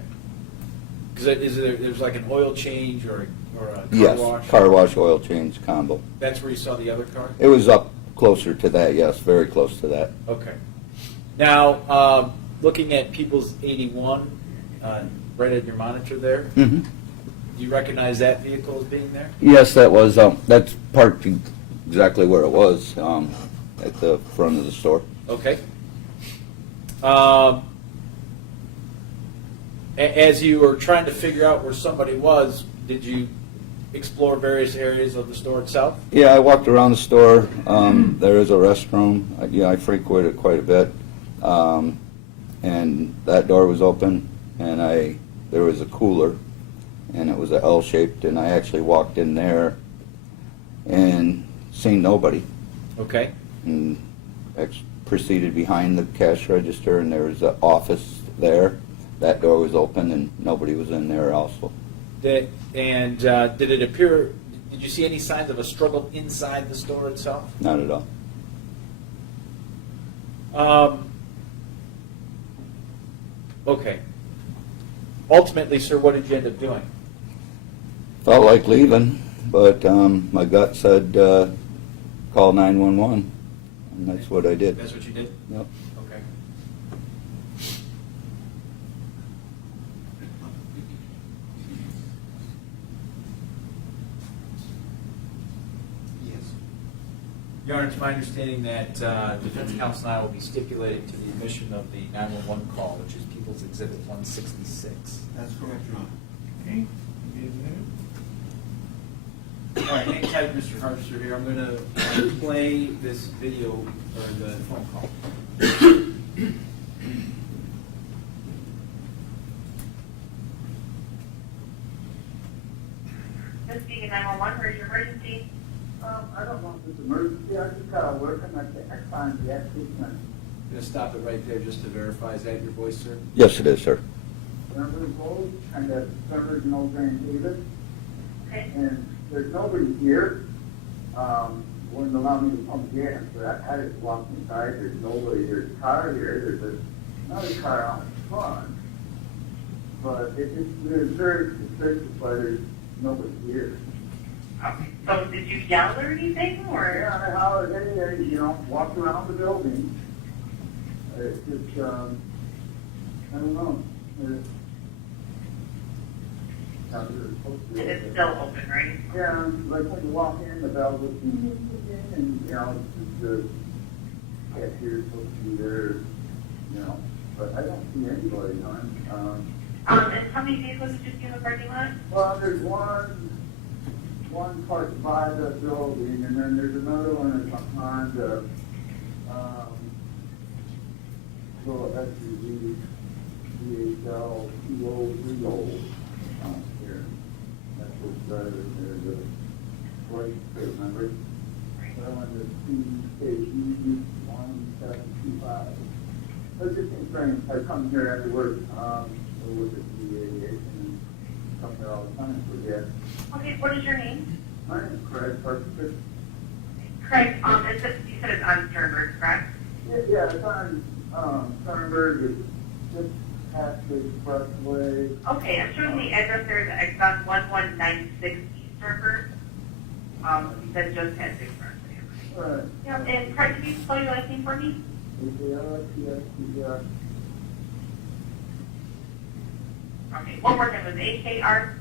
Because there's like an oil change or a car Yes, wash? car wash, oil change combo. That's where you saw the other car? It was up closer to that, yes, very close to that. Okay. Now, looking at People's 81, right at your monitor there, Mm-hmm. do you recognize that vehicle as being there? Yes, that was, that's parked exactly where it was, at the front of the store. Okay. As you were trying to figure out where somebody was, did you explore various areas of the store itself? Yeah, I walked around the store. There is a restroom. I frequented it quite a bit. And that door was open, and there was a cooler, and it was a L-shaped, and I actually walked in there and seen nobody. Okay. And proceeded behind the cash register, and there was an office there. That door was open, and nobody was in there also. Did it appear, did you see any signs of a struggle inside the store itself? Not at all. Okay. Ultimately, sir, what did you end up doing? Felt like leaving, but my gut said call 911, and that's what I did. That's what you did? Yep. Okay. Yes. Your Honor, it's my understanding that defense counsel and I will be stipulating to the admission of the 911 call, which is People's Exhibit 166. That's correct, Your Honor. Okay, be admitted. All right, hang tight, Mr. Harvester here. I'm going to play this video, or the phone call. Just being a 911, where's your emergency? I don't want this emergency. I just got out working at the Exxon gas station. I'm going to stop it right there just to verify. Is that your voice, sir? Yes, it is, sir. Denver Road, kind of covered in Old Grand Haven. Okay. And there's nobody here. Wouldn't allow me to pump gas, but I just walked inside. There's nobody. There's a car here. There's another car out in front. But it's very suspicious why there's nobody here. Okay. So did you yell or anything, or? Yeah, I hollered, hey, you know, walked around the building. It's just, I don't know. It's still open, right? Yeah, like when you walk in, the bell goes and, you know, the cashier's supposed to be there, you know, but I don't see anybody on. And how many vehicles did you see in the parking lot? Well, there's one parked by the building, and then there's another one that's behind the, little SUV, DHL 2030 here. That's what's better. There's a right plate number. That one is PKE 1725. That's just strange. I come here after work, with the aviation and come here all the time for gas. Okay, what is your name? My name is Craig Parker. Craig, you said it's on Sternberg, correct? Yeah, it's on, Sternberg, it's just past the expressway. Okay, I'm showing the address there, the Exxon 1196 East Sternberg. You said just past the expressway. Right. Yeah, and Craig, can you spell your last name for me? AKR, Okay, one more time, it was AKR.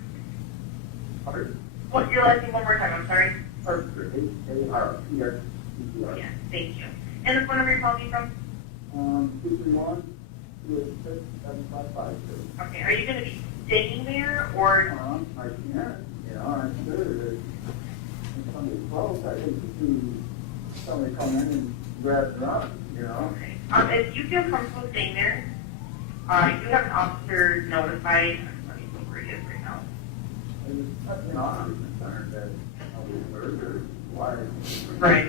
Parker. What, your last name one more time, I'm sorry? Parker, AKR, Yeah, thank you. And the phone number you're calling me from? 231, 286, 7552. Okay, are you going to be staying there, or? I can't, you know, I'm sure that if somebody's close, I hate to see somebody come in and grab the run, you know? Okay. If you feel comfortable staying there, you have an officer notified. Let me see where he is right now. You know, I'm concerned that nobody's murdered. Why? Right.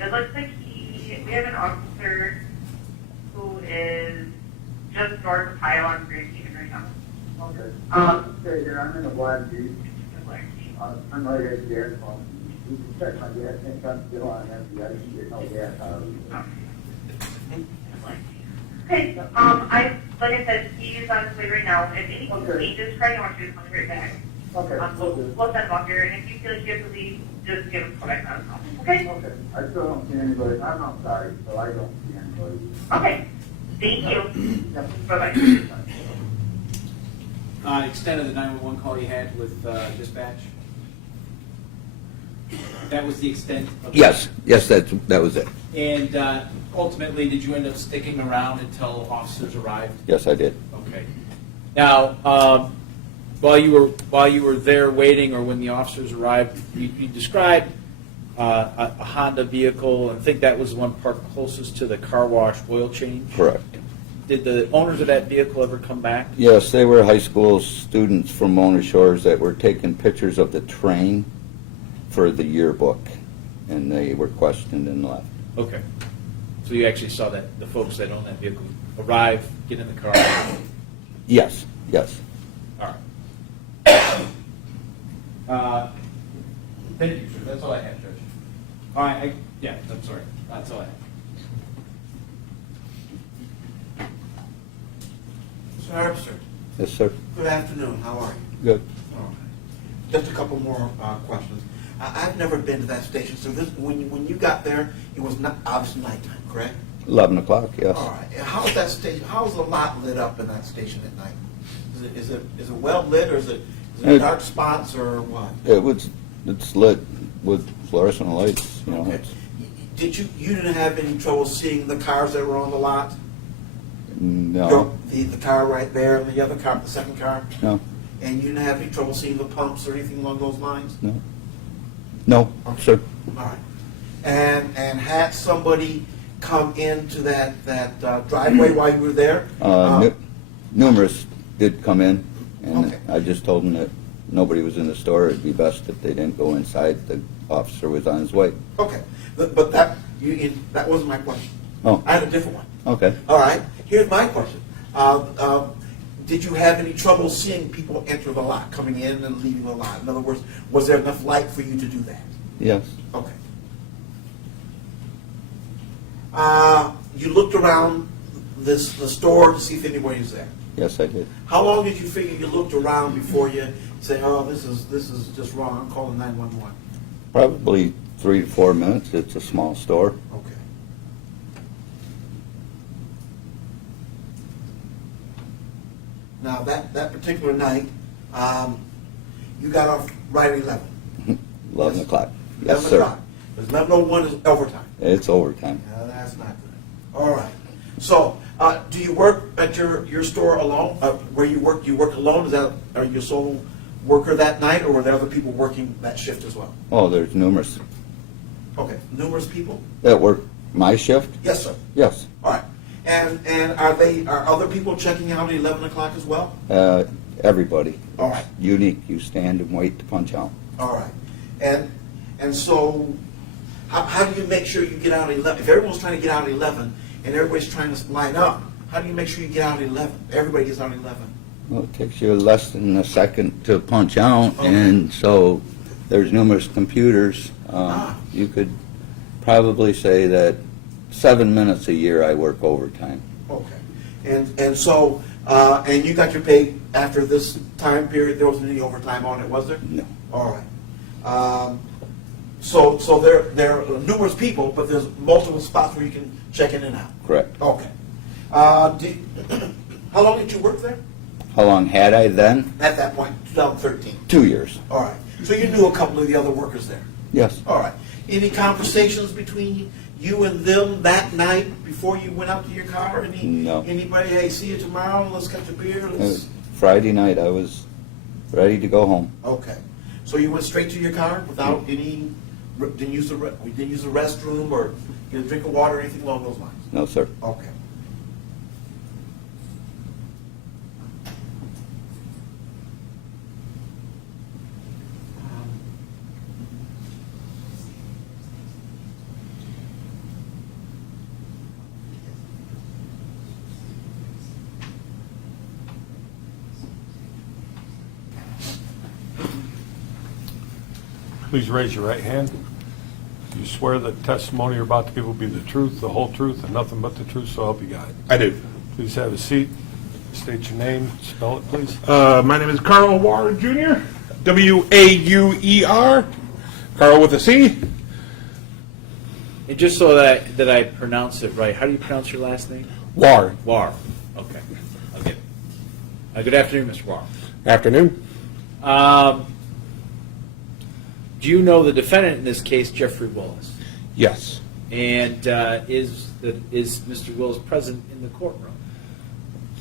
It looks like we have an officer who is just north of Kyle on Grand Haven right now. Okay. Stay there. I'm in a black Jeep. The Black Sheep. I'm right at the gas pump. You can check my gas tank. I'm still on empty. I didn't get no gas out of it. Okay, like I said, he is on his way right now. If anything changes, Craig, I want you to call me right back. Okay. We'll send him off here, and if you feel like you have to leave, just give us a call back on the phone. Okay? Okay. I still don't see anybody. I'm outside, so I don't see anybody. Okay. Thank you. Yep. Bye-bye. Extent of the 911 call you had with dispatch? That was the extent of it? Yes, that was it. And ultimately, did you end up sticking around until officers arrived? Yes, I did. Okay. Now, while you were there waiting, or when the officers arrived, you described a Honda vehicle, and I think that was the one parked closest to the car wash oil change. Correct. Did the owners of that vehicle ever come back? Yes, they were high school students from Mona Shores that were taking pictures of the train for the yearbook, and they were questioned and left. Okay. So you actually saw that the folks that own that vehicle arrive, get in the car? Yes. All right. Thank you, sir. That's all I have, Judge. All right. Yeah, I'm sorry. That's all I have. Mr. Herbster, Yes, sir. good afternoon. How are you? Good. All right. Just a couple more questions. I've never been to that station, so when you got there, it was not obviously nighttime, correct? 11 o'clock, yes. All right. And how is that station? How is the lot lit up in that station at night? Is it well lit, or is it dark spots, or what? It's lit with fluorescent lights, you know. Okay. It's, You didn't have any trouble seeing the cars that were on the lot? no, The car right there, and the other car, the second car? no, And you didn't have any trouble seeing the pumps or anything along those lines? no, Okay. sir. All right. And had somebody come into that driveway while you were there? Numerous did come in, and Okay. I just told them that nobody was in the store. It'd be best if they didn't go inside. The officer was on his way. Okay. But that wasn't my question. Oh, I had a different one. okay. All right. Here's my question. did you have any trouble seeing people enter the lot, coming in and leaving the lot? In other words, was there enough light for you to do that? Yes. Okay. You looked around the store to see if anybody's there. Yes, I did. How long did you figure you looked around before you say, "Oh, this is just wrong. I'm calling 911." Probably 3 to 4 minutes. It's a small store. Okay. Now that particular night, you got off right at 11. 11 Yes. o'clock. 11 Yes, sir. o'clock. Because 11:01 is overtime. It's overtime. No, that's not good. All right. So, do you work at your store alone? Where you work? Do you work alone? Are you a sole worker that night, or were there other people working that shift as well? Oh, there's numerous Okay, numerous people. that work my shift. Yes, sir. Yes. All right. And are other people checking out at 11 o'clock as well? Everybody. All right. Unique. You stand and wait to punch out. All right. And so, how do you make sure you get out at 11? If everyone's trying to get out at 11 and everybody's trying to line up, how do you make sure you get out at 11? Everybody gets out at 11. Well, it takes you less than a second to punch out, Okay. and so there's numerous computers. Ah. You could probably say that 7 minutes a year I work overtime. Okay. And so, and you got your pay after this time period? There wasn't any overtime on it, was there? No. All right. So there are numerous people, but there's multiple spots where you can check in and out. Correct. Okay. How long did you work there? How long had I then? At that point, 2013. 2 years. All right. So you knew a couple of the other workers there. Yes. All right. Any conversations between you and them that night before you went out to your car? No. Anybody? Hey, see you tomorrow. Let's catch a beer. It Let's. was Friday night. I was ready to go home. Okay. So you went straight to your car without any. Didn't use the restroom or get a drink of water or anything along those lines. No, sir. Okay. Please raise your right hand. Do you swear that testimony you're about to give will be the truth, the whole truth, and nothing but the truth, so help you God? I do. Please have a seat. State your name. Spell it, please. My name is Carl Wauer Jr. W-A-U-E-R. Carl with a C. And just so that I pronounce it right, how do you pronounce your last name? Wauer. War. Okay. Okay. Good afternoon, Mr. War. Afternoon. Do you know the defendant in this case, Jeffrey Wilis? Yes. And is Mr. Wilis present in the courtroom?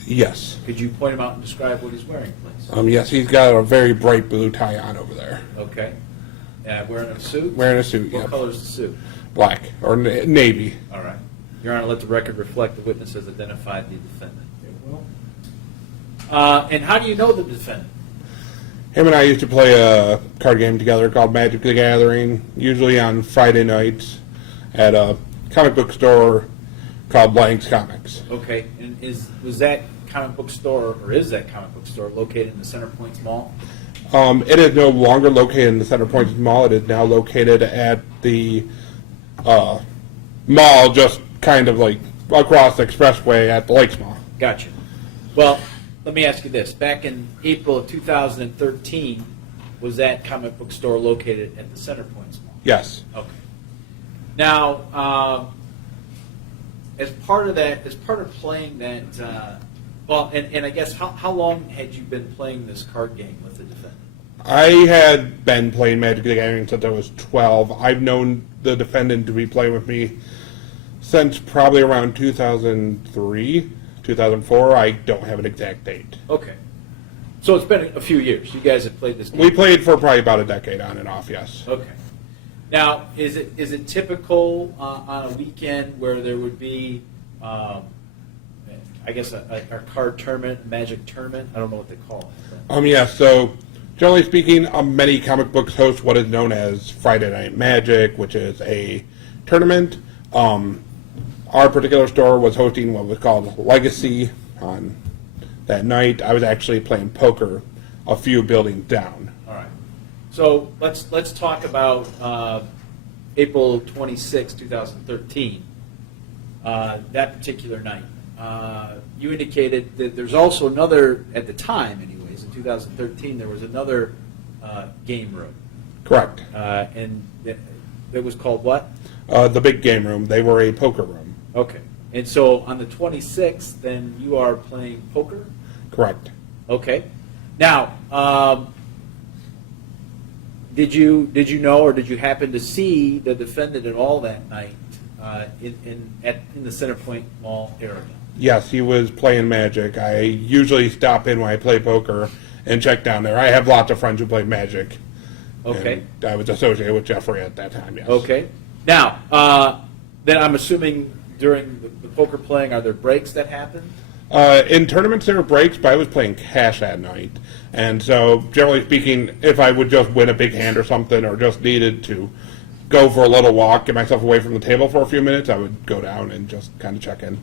Yes. Could you point him out and describe what he's wearing, please? Yes, he's got a very bright blue tie on over there. Okay. Wearing a suit? Wearing a suit, What yep. color is the suit? Black or navy. All right. Your Honor, let the record reflect the witness has identified the defendant. It will. And how do you know the defendant? Him and I used to play a card game together called Magic the Gathering, usually on Friday nights at a comic book store called Blank's Comics. Okay. And was that comic book store, or is that comic book store located in the Center Points Mall? It is no longer located in the Center Points Mall. It is now located at the mall, just kind of like across the expressway at the Lakes Mall. Gotcha. Well, let me ask you this. Back in April of 2013, was that comic book store located at the Center Points Mall? Yes. Okay. Now, as part of that, as part of playing that, and I guess how long had you been playing this card game with the defendant? I had been playing Magic the Gathering since I was 12. I've known the defendant to be playing with me since probably around 2003, 2004. I don't have an exact date. Okay. So it's been a few years. You guys have played this game? We played for probably about a decade on and off, yes. Okay. Now, is it typical on a weekend where there would be, I guess, a card tournament, magic tournament? I don't know what they call it. Yes, so generally speaking, many comic books host what is known as Friday Night Magic, which is a tournament. Our particular store was hosting what was called Legacy on that night. I was actually playing poker a few buildings down. All right. So let's talk about April 26, 2013, that particular night. You indicated that there's also another, at the time anyways, in 2013, there was another game room. Correct. And it was called what? The big game room. They were a poker room. Okay. And so on the 26th, then you are playing poker? Correct. Okay. Now, did you know, or did you happen to see the defendant at all that night in the Centerpoint Mall area? Yes, he was playing Magic. I usually stop in when I play poker and check down there. I have lots of friends who play Magic. Okay. And I was associated with Jeffrey at that time, yes. Okay. Now, then I'm assuming during the poker playing, are there breaks that happen? In tournaments, there were breaks, but I was playing cash that night. And so, generally speaking, if I would just win a big hand or something, or just needed to go for a little walk, get myself away from the table for a few minutes, I would go down and just kind of check in.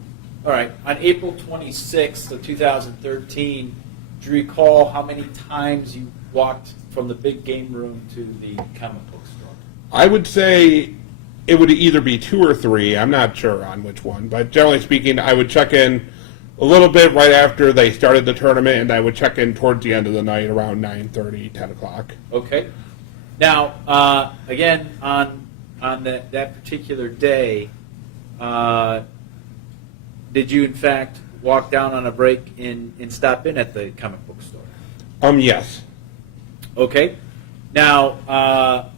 All right. On April 26th of 2013, do you recall how many times you walked from the big game room to the comic book store? I would say it would either be 2 or 3. I'm not sure on which one. But generally speaking, I would check in a little bit right after they started the tournament, and I would check in towards the end of the night around 9:30, 10 o'clock. Okay. Now, again, on that particular day, did you, in fact, walk down on a break and stop in at the comic book store? Yes. Okay. Now,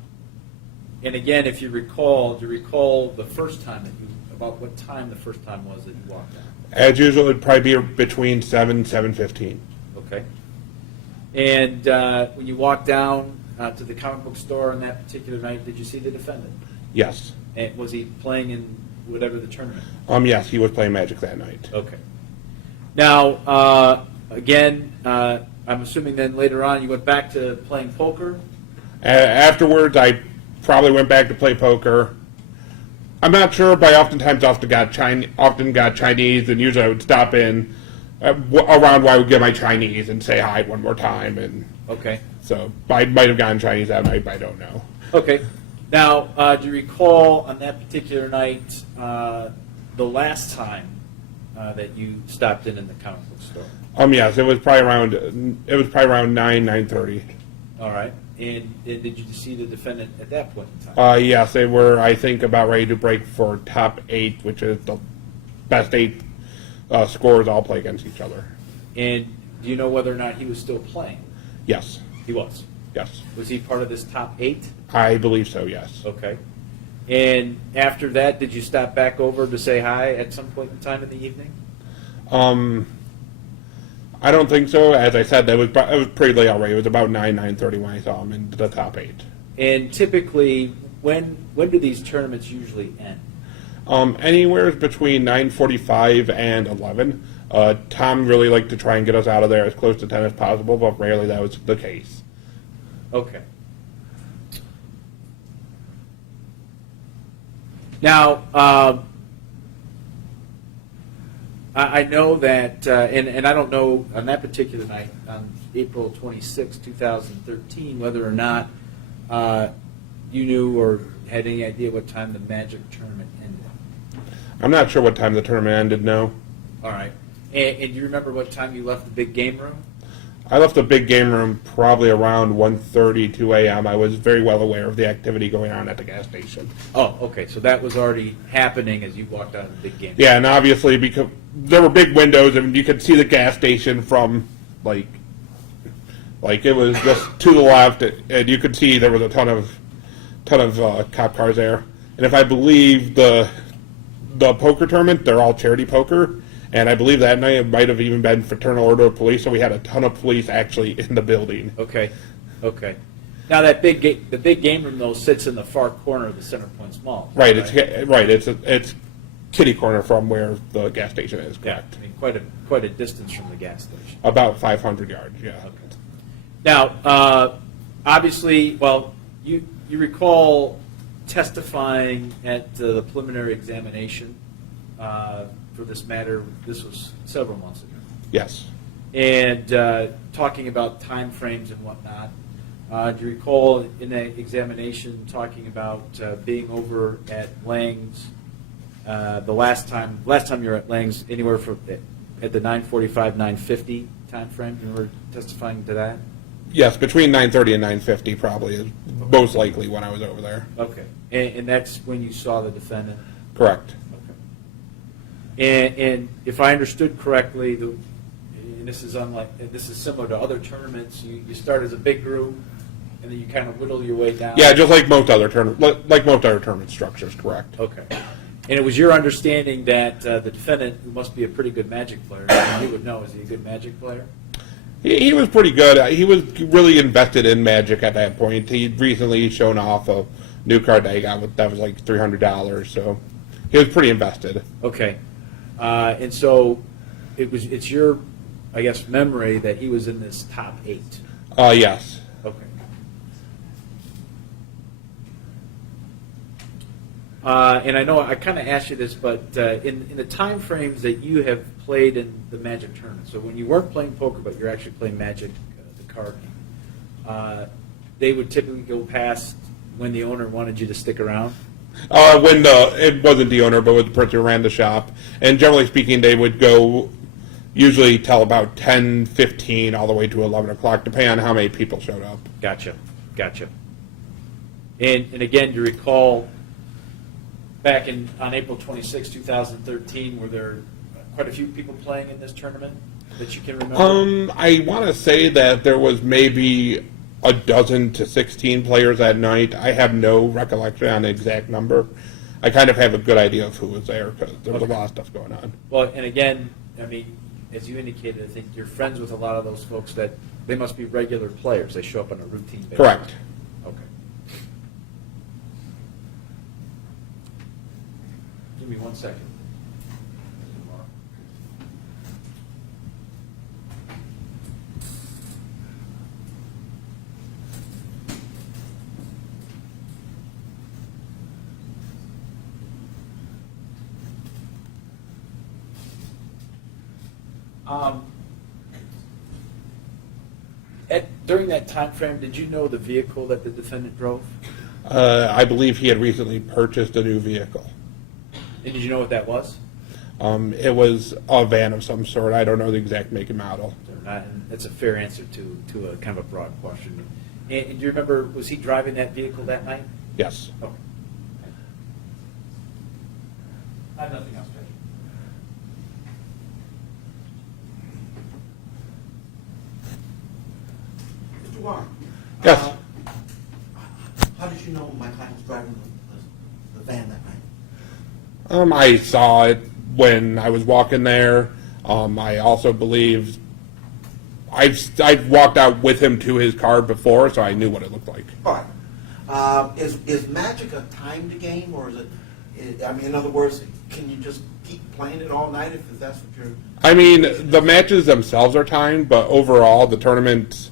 and again, if you recall, do you recall the first time about what time the first time was that you walked down? As usual, it would probably be between 7:15. Okay. And when you walked down to the comic book store on that particular night, did you see the defendant? Yes. And was he playing in whatever the tournament? Yes, he was playing Magic that night. Okay. Now, again, I'm assuming then later on you went back to playing poker? Afterwards, I probably went back to play poker. I'm not sure, but I oftentimes often got Chinese, and usually I would stop in around where I would get my Chinese and say hi one more time. And Okay. so I might have gotten Chinese that night, but I don't know. Okay. Now, do you recall on that particular night the last time that you stopped in the comic book store? Yes, it was probably around 9:30. All right. And did you see the defendant at that point in time? Yes, they were, I think, about ready to break for top 8, which is the best 8 scores all play against each other. And do you know whether or not he was still playing? Yes. He was. Yes. Was he part of this top 8? I believe so, yes. Okay. And after that, did you stop back over to say hi at some point in time in the evening? I don't think so. As I said, it was pretty late already. It was about 9:30 when I saw him in the top 8. And typically, when do these tournaments usually end? Anywhere between 9:45 and 11. Tom really liked to try and get us out of there as close to 10 as possible, but rarely that was the case. Okay. Now, I know that, and I don't know on that particular night, on April 26, 2013, whether or not you knew or had any idea what time the Magic tournament ended. I'm not sure what time the tournament ended, no. All right. And do you remember what time you left the big game room? I left the big game room probably around 1:30, 2 a.m. I was very well aware of the activity going on at the gas station. Oh, okay. So that was already happening as you walked out of the big game room. Yeah, and obviously because there were big windows and you could see the gas station from like it was just to the left, and you could see there was a ton of cop cars there. And if I believe the poker tournament, they're all charity poker. And I believe that night it might have even been Fraternal Order of Police, so we had a ton of police actually in the building. Okay, okay. Now that the big game room though sits in the far corner of the Center Points Mall. Right, it's kitty corner from where the gas station is. Yeah, Correct. I mean quite a distance from the gas station. About 500 yards. Yeah. Okay. Now, obviously, well, you recall testifying at the preliminary examination for this matter. This was several months ago. Yes. and talking about time frames and whatnot. Do you recall in that examination talking about being over at Lang's the last time you were at Lang's anywhere from at the 9:45, 9:50 time frame? You were testifying to that? Yes, between 9:30 and 9:50 probably is most likely when I was over there. Okay, and that's when you saw the defendant? Correct. Okay. And if I understood correctly, and this is similar to other tournaments, you start as a big group, and then you kind of whittle your way down? Yeah, just like most other tournament structures, correct. Okay. And it was your understanding that the defendant, who must be a pretty good Magic player, and you would know, is he a good Magic player? He was pretty good. He was really invested in Magic at that point. He'd recently shown off a new card that he got that was like $300, so he was pretty invested. Okay. And so it's your, I guess, memory that he was in this top 8? Yes. Okay. And I know I kind of asked you this, but in the time frames that you have played in the Magic tournament, so when you weren't playing poker, but you're actually playing Magic, the card game, they would typically go past when the owner wanted you to stick around? When it wasn't the owner, but with the person who ran the shop. And generally speaking, they would go usually till about 10:15 all the way to 11 o'clock, depending on how many people showed up. Gotcha. And again, you recall back on April 26, 2013, were there quite a few people playing in this tournament that you can remember? I want to say that there was maybe a dozen to 16 players that night. I have no recollection on the exact number. I kind of have a good idea of who was there because there was a lot of stuff going on. Well, and again, I mean, as you indicated, I think you're friends with a lot of those folks that they must be regular players. They show up on a routine basis. Correct. Okay. Give me 1 second. During that time frame, did you know the vehicle that the defendant drove? I believe he had recently purchased a new vehicle. And did you know what that was? It was a van of some sort. I don't know the exact make and model. That's a fair answer to a kind of a broad question. And do you remember, was he driving that vehicle that night? Yes. Okay. I have nothing else, Judge. Mr. Warren? Yes. How did you know my client was driving the van that night? I saw it when I was walking there. I also believe I've walked out with him to his car before, so I knew what it looked like. All right. Is Magic a timed game, or is it, I mean, in other words, can you just keep playing it all night if that's what you're... I mean, the matches themselves are timed, but overall, the tournaments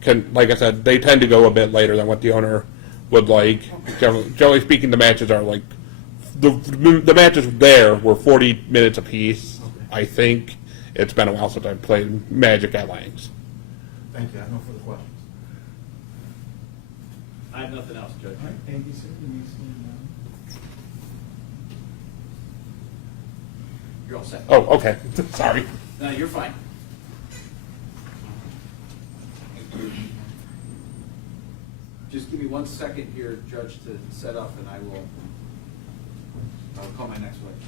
can, like I said, they tend to go a bit later than what the owner would like. Generally speaking, the matches are like, the matches there were 40 minutes apiece, I think. It's been a while since I've played Magic at Lang's. Thank you. I have no further questions. I have nothing else, Judge. All right, thank you, sir. You may stand down. You're all set. Oh, okay. Sorry. No, you're fine. Just give me 1 second here, Judge, to set up, and I'll call my next witness.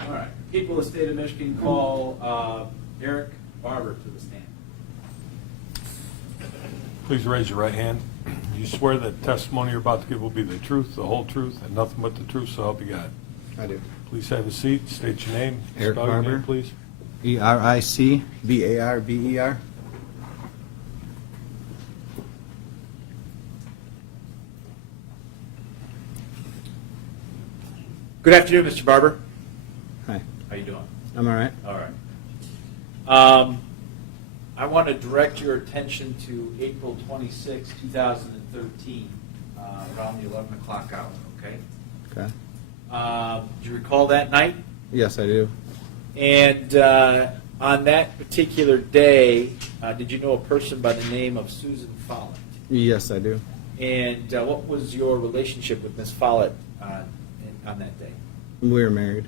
All right. People of the state of Michigan call Eric Barber to the stand. Please raise your right hand. You swear that testimony you're about to give will be the truth, the whole truth, and nothing but the truth, so help you God. I do. Please have a seat. State your name. Eric Spell your Barber. name, please. ERICBARBER. Good afternoon, Mr. Barber. Hi. How you doing? I'm all right. All right. I want to direct your attention to April 26, 2013, around the 11 o'clock hour, okay? Okay. Do you recall that night? Yes, I do. And on that particular day, did you know a person by the name of Susan Follett? Yes, I do. And what was your relationship with Miss Follett on that day? We were married.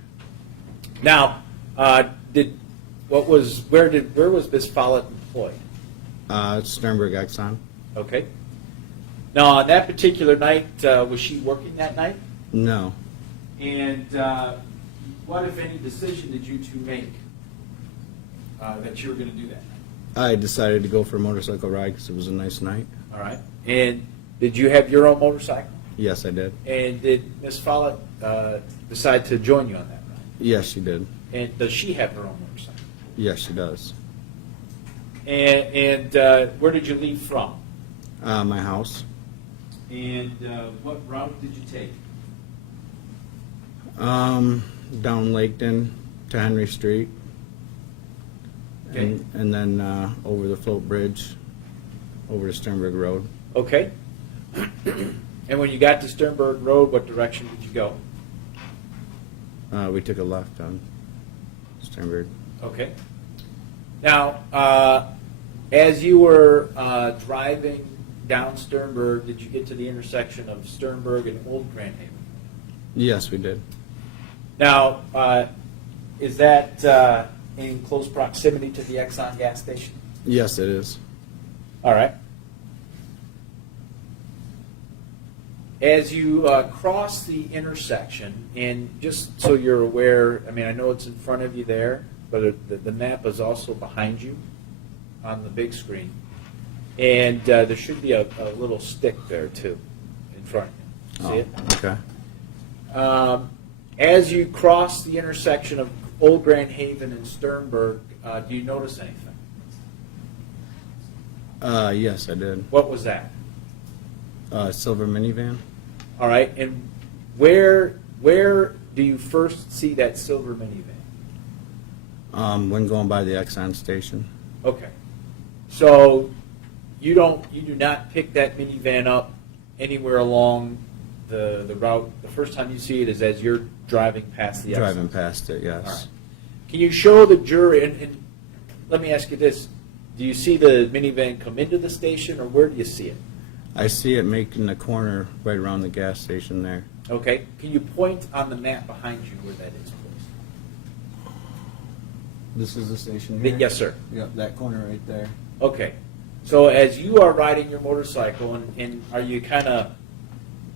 Now, where was Miss Follett employed? Sternberg Exxon. Okay. Now, on that particular night, was she working that night? No. And what, if any, decision did you two make that you were going to do that night? I decided to go for a motorcycle ride because it was a nice night. All right. And did you have your own motorcycle? Yes, I did. And did Miss Follett decide to join you on that ride? Yes, she did. And does she have her own motorcycle? Yes, she does. And where did you leave from? My house. And what route did you take? Down Laketon to Henry Street. Okay. And then over the float bridge, over to Sternberg Road. Okay. And when you got to Sternberg Road, what direction did you go? We took a left on Sternberg. Okay. Now, as you were driving down Sternberg, did you get to the intersection of Sternberg and Old Grand Haven? Yes, we did. Now, is that in close proximity to the Exxon gas station? Yes, it is. All right. As you cross the intersection, and just so you're aware, I mean, I know it's in front of you there, but the map is also behind you on the big screen. And there should be a little stick there, too, in front of you. See it? Okay. As you cross the intersection of Old Grand Haven and Sternberg, do you notice anything? Yes, I did. What was that? Silver minivan. All right, and where do you first see that silver minivan? When going by the Exxon station. Okay, so you do not pick that minivan up anywhere along the route. The first time you see it is as you're driving past the Exxon. Driving past it, yes. All right. Can you show the jury, and let me ask you this, do you see the minivan come into the station, or where do you see it? I see it making the corner right around the gas station there. Okay, can you point on the map behind you where that is, please? This is the station here? Yes, sir. Yep, that corner right there. Okay, so as you are riding your motorcycle, and are you kind of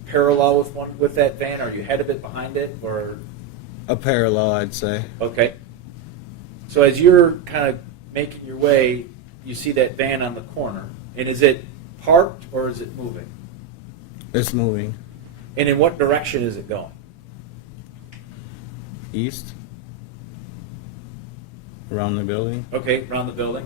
parallel with that van? Are you ahead of it, behind it, or? A parallel, I'd say. Okay. So as you're kind of making your way, you see that van on the corner, and is it parked or is it moving? It's moving. And in what direction is it going? East. Around the building. Okay, around the building.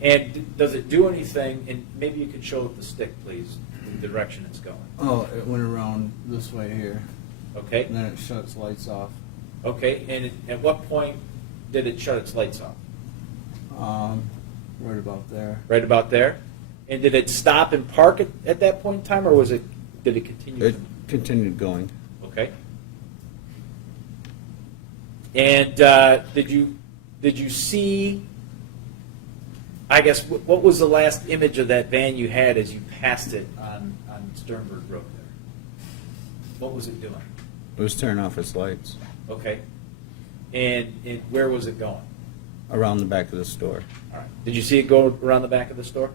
And does it do anything, and maybe you could show with the stick, please, the direction it's going. Oh, it went around this way here. Okay? And then it shuts lights off. Okay, and at what point did it shut its lights off? Right about there. Right about there? And did it stop and park at that point in time, or did it continue? It continued going. Okay. And did you see, I guess, what was the last image of that van you had as you passed it on Sternberg Road there? What was it doing? It was turning off its lights. Okay. And where was it going? Around the back of the store. All right. Did you see it go around the back of the store?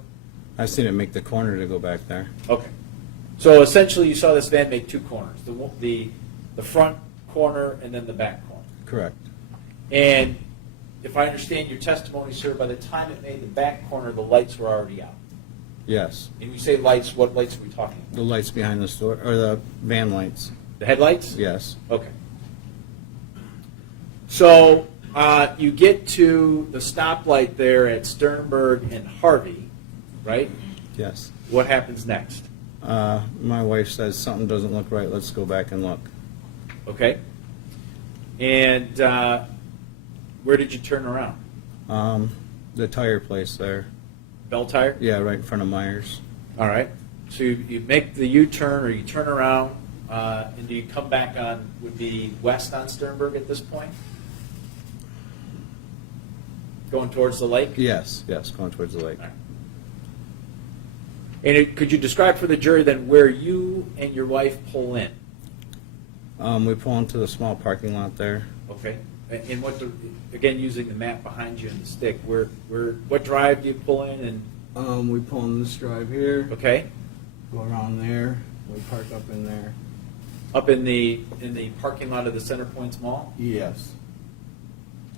I seen it make the corner to go back there. Okay. So essentially, you saw this van make two corners: the front corner and then the back corner. Correct. And if I understand your testimony, sir, by the time it made the back corner, the lights were already out. Yes. And you say lights, what lights are we talking about? The lights behind the store, or the van lights. The headlights? Yes. Okay. So you get to the stoplight there at Sternberg and Harvey, right? Yes. What happens next? My wife says something doesn't look right. Let's go back and look. Okay. And where did you turn around? The tire place there. Bell Tire? Yeah, right in front of Myers. All right. So you make the U-turn or you turn around, and do you come back on, would be west on Sternberg at this point? going towards the lake? Yes, going towards the lake. All right. And could you describe for the jury then where you and your wife pull in? We pull into the small parking lot there. Okay. And again, using the map behind you and the stick, what drive do you pull in? And We pull in this drive here, okay, go around there, we park up in there. up in the parking lot of the Center Points Mall. Yes.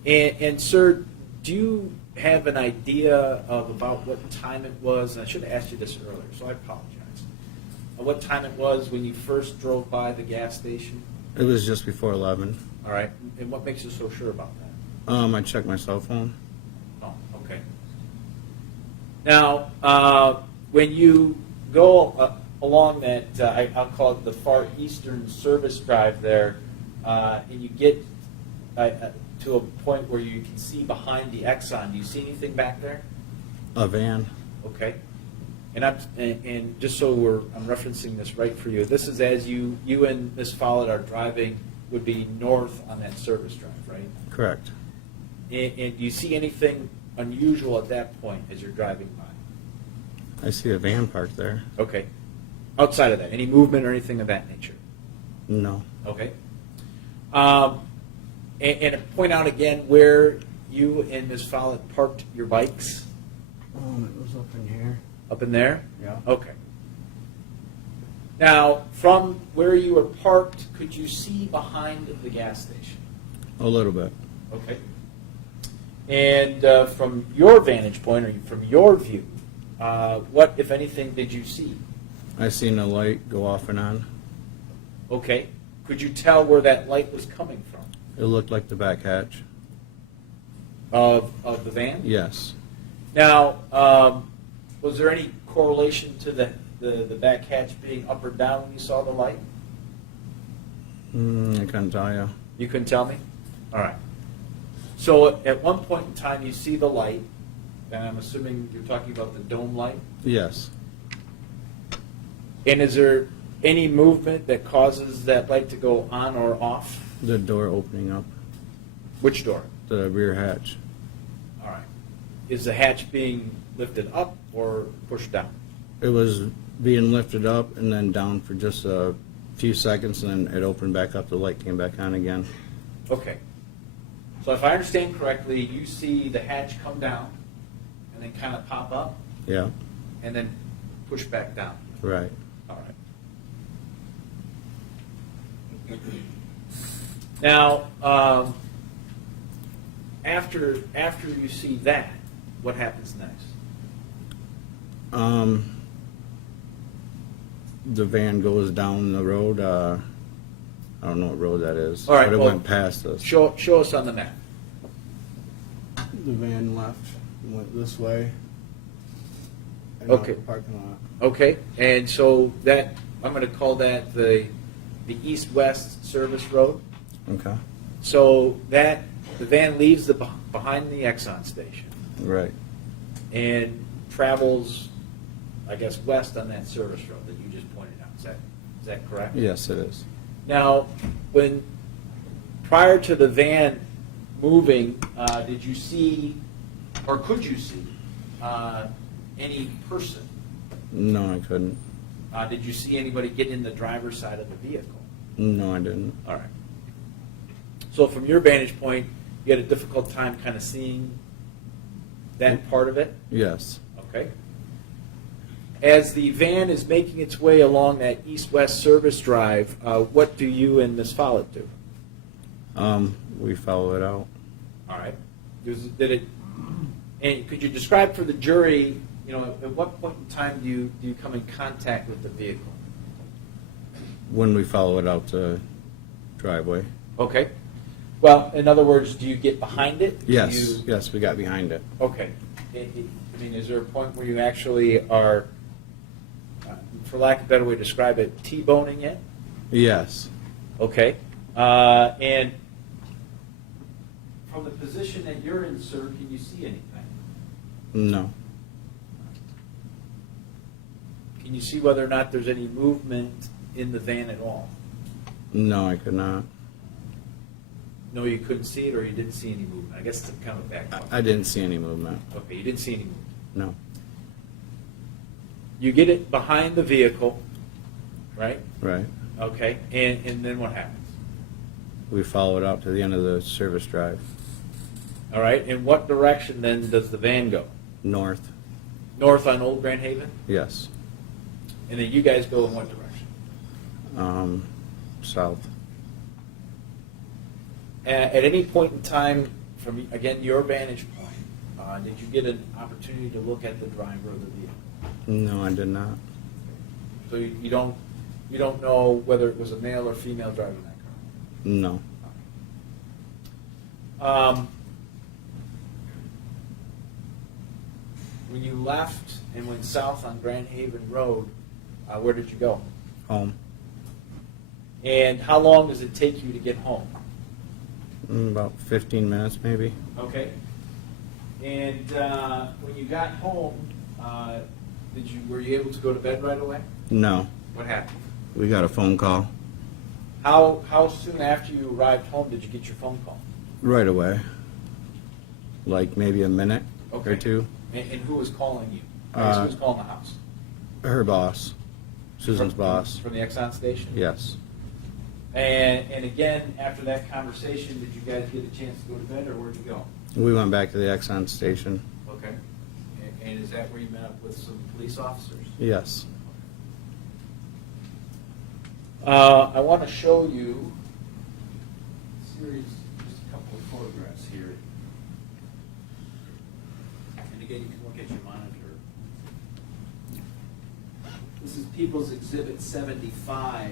And sir, do you have an idea of about what time it was? And I should have asked you this earlier, so I apologize. What time it was when you first drove by the gas station? It was just before 11. All right. And what makes you so sure about that? I checked my cell phone. Oh, okay. Now, when you go along that, I'll call it the far eastern service drive there, and you get to a point where you can see behind the Exxon, do you see anything back there? A van. Okay. And just so I'm referencing this right for you, this is as you and Ms. Follett are driving, would be north on that service drive, right? Correct. And do you see anything unusual at that point as you're driving by? I see a van parked there. Okay. Outside of that, any movement or anything of that nature? No. Okay. And point out again where you and Ms. Follett parked your bikes? It was up in here. Up in there? Yeah. Okay. Now, from where you were parked, could you see behind the gas station? A little bit. Okay. And from your vantage point, or from your view, what, if anything, did you see? I seen a light go off and on. Okay. Could you tell where that light was coming from? It looked like the back hatch. Of the van? Yes. Now, was there any correlation to the back hatch being up or down when you saw the light? I couldn't tell you. You couldn't tell me? All right. So at one point in time, you see the light, and I'm assuming you're talking about the dome light. Yes. And is there any movement that causes that light to go on or off? The door opening up. Which door? The rear hatch. All right. Is the hatch being lifted up or pushed down? It was being lifted up and then down for just a few seconds, and then it opened back up. The light came back on again. Okay. So if I understand correctly, you see the hatch come down and then kind of pop up Yeah. and then push back down. Right. All right. Now, after you see that, what happens next? The van goes down the road. I don't know what road that is. All right, but it well, went past us. Show us on the map. The van left, went this way. And Okay. out the parking lot. Okay, and so that, I'm going to call that the east-west service road. Okay. So that, the van leaves behind the Exxon station Right. and travels, I guess, west on that service road that you just pointed out. Is that correct? Yes, it is. Now, prior to the van moving, did you see, or could you see, any person? No, I couldn't. Did you see anybody get in the driver's side of the vehicle? No, I didn't. All right. So from your vantage point, you had a difficult time kind of seeing that part of it? Yes. Okay. As the van is making its way along that east-west service drive, what do you and Ms. Follett do? We follow it out. All right. And could you describe for the jury, at what point in time do you come in contact with the vehicle? When we follow it out the driveway. Okay. Well, in other words, do you get behind it? Yes. Yes, we got behind it. Okay. I mean, is there a point where you actually are, for lack of a better way to describe it, T-boning it? Yes. Okay. And from the position that you're in, sir, can you see anything? No. Can you see whether or not there's any movement in the van at all? No, I could not. know you couldn't see it, or you didn't see any movement? I guess it's kind of a back question. I didn't see any movement. Okay, you didn't see any movement. No. You get it behind the vehicle, right? Right. Okay, and then what happens? We followed out to the end of the service drive. All right, in what direction then does the van go? North. North on Old Grand Haven? Yes. And then you guys go in what direction? South. At any point in time, from, again, your vantage point, did you get an opportunity to look at the driver of the vehicle? No, I did not. So you don't know whether it was a male or female driving that car? No. When you left and went south on Grand Haven Road, where did you go? Home. And how long does it take you to get home? About 15 minutes, maybe. Okay. And when you got home, were you able to go to bed right away? No. What happened? We got a phone call. How soon after you arrived home did you get your phone call? Right away. Like maybe a minute Okay. or two. And who was calling you? Who was calling the house? Her boss. Susan's boss. From the Exxon station? Yes. And again, after that conversation, did you guys get a chance to go to bed, or where'd you go? We went back to the Exxon station. Okay. And is that where you met up with some police officers? Yes. I want to show you a series, just a couple of photographs here. And again, you can look at your monitor. This is People's Exhibit 75.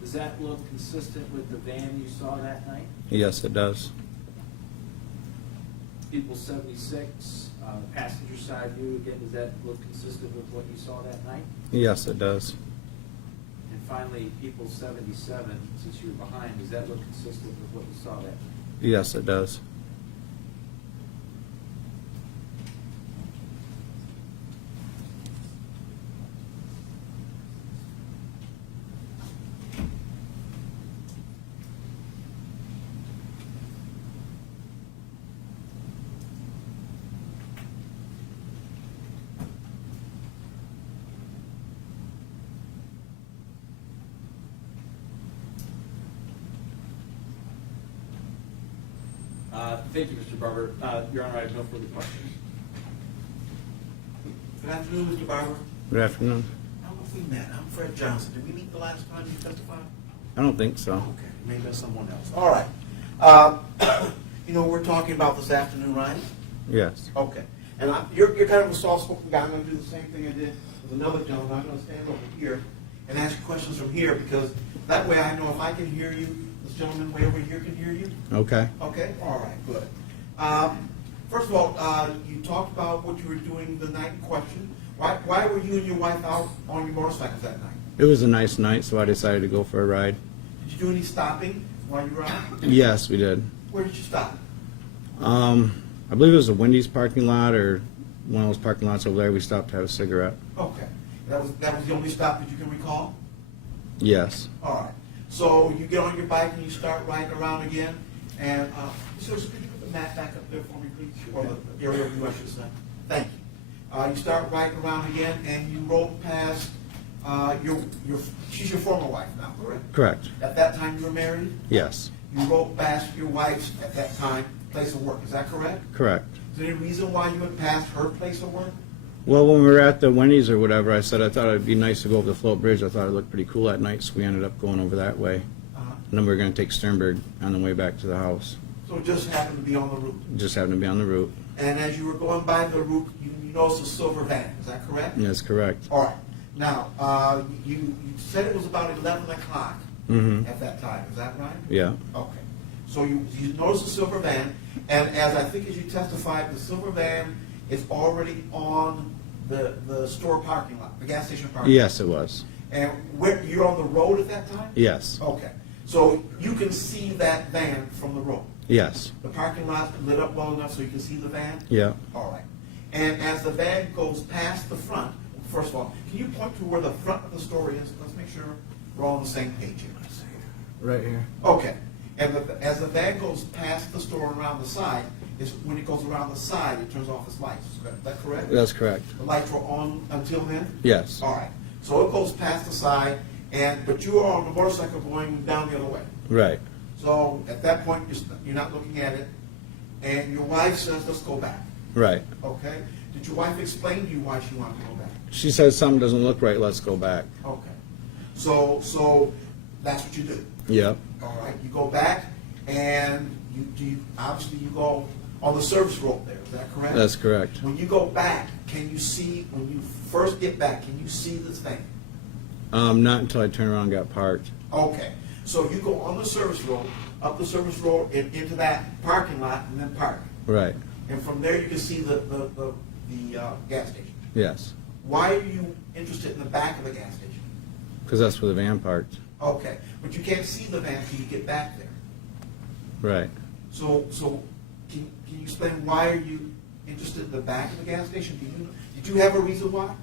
Does that look consistent with the van you saw that night? Yes, it does. People 76, the passenger side view, again, does that look consistent with what you saw that night? Yes, it does. And finally, people 77, since you were behind, does that look consistent with what you saw that night? Yes, it does. Thank you, Mr. Barber. Your Honor, I have no further questions. Good afternoon, Mr. Barber. Good afternoon. I don't know if we met. I'm Fred Johnson. Did we meet the last time you testified? I don't think so. Okay, maybe that's someone else. All right. We're talking about this afternoon, right? Yes. Okay. And you're kind of a soft-spoken guy. I'm going to do the same thing I did with another gentleman. I'm going to stand over here and ask you questions from here, because that way I know if I can hear you, this gentleman way over here can hear you. Okay. Okay? All right, good. First of all, you talked about what you were doing the night in question. Why were you and your wife out on your motorcycles that night? It was a nice night, so I decided to go for a ride. Did you do any stopping while you were out? Yes, we did. Where did you stop? I believe it was a Wendy's parking lot or one of those parking lots over there. We stopped to have a cigarette. Okay. That was the only stop that you can recall? Yes. All right. So you get on your bike and you start riding around again. And so could you put the map back up there for me, please? Or the area view, I should say. Thank you. You start riding around again, and you roll past she's your former wife now, correct? Correct. At that time you were married? Yes. You rolled past your wife's, at that time, place of work. Is that correct? Correct. Is there any reason why you went past her place of work? Well, when we were at the Wendy's or whatever, I said I thought it'd be nice to go over the float bridge. I thought it looked pretty cool at night, so we ended up going over that way. And then we were going to take Sternberg on the way back to the house. So it just happened to be on the route. Just happened to be on the route. And as you were going by the route, you noticed a silver van. Is that correct? Yes, correct. All right. Now, you said it was about 11 o'clock at that time. Is that right? Yeah. Okay. So you noticed a silver van, and as you testified, the silver van is already on the store parking lot, the gas station parking lot. Yes, it was. And you're on the road at that time? Yes. Okay. So you can see that van from the road? Yes. The parking lot lit up well enough so you can see the van? Yeah. All right. And as the van goes past the front, first of all, can you point to where the front of the store is? Let's make sure we're all on the same page here. Right here. Okay. And as the van goes past the store and around the side, is when it goes around the side, it turns off its lights. Is that correct? That's correct. The lights were on until then? Yes. All right. So it goes past the side, but you are on the motorcycle going down the other way. Right. So at that point, you're not looking at it, and your wife says, let's go back. Right. Okay? Did your wife explain to you why she wanted to go back? She says something doesn't look right, let's go back. Okay. So that's what you do. Yep. All right, you go back, and obviously you go on the service road there, is that correct? That's correct. When you go back, can you see, when you first get back, can you see this thing? Not until I turned around and got parked. Okay, so you go on the service road, up the service road, and into that parking lot, and then park. Right. And from there, you can see the gas station. Yes. Why are you interested in the back of the gas station? Because that's where the van parked. Okay, but you can't see the van until you get back there. Right. So can you explain why are you interested in the back of the gas station? Did you have a reason why?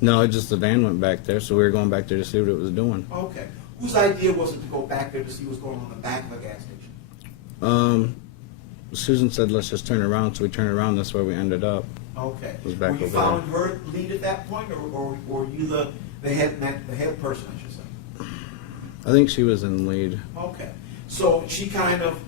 No, it's just the van went back there, so we were going back there to see what it was doing. Okay. Whose idea was it to go back there to see what's going on in the back of the gas station? Susan said, let's just turn around, so we turned around, that's where we ended up. Okay. Was back Were you over following her lead at that point, or were you the head person, I should say? I think she was in the lead. Okay. So she kind of,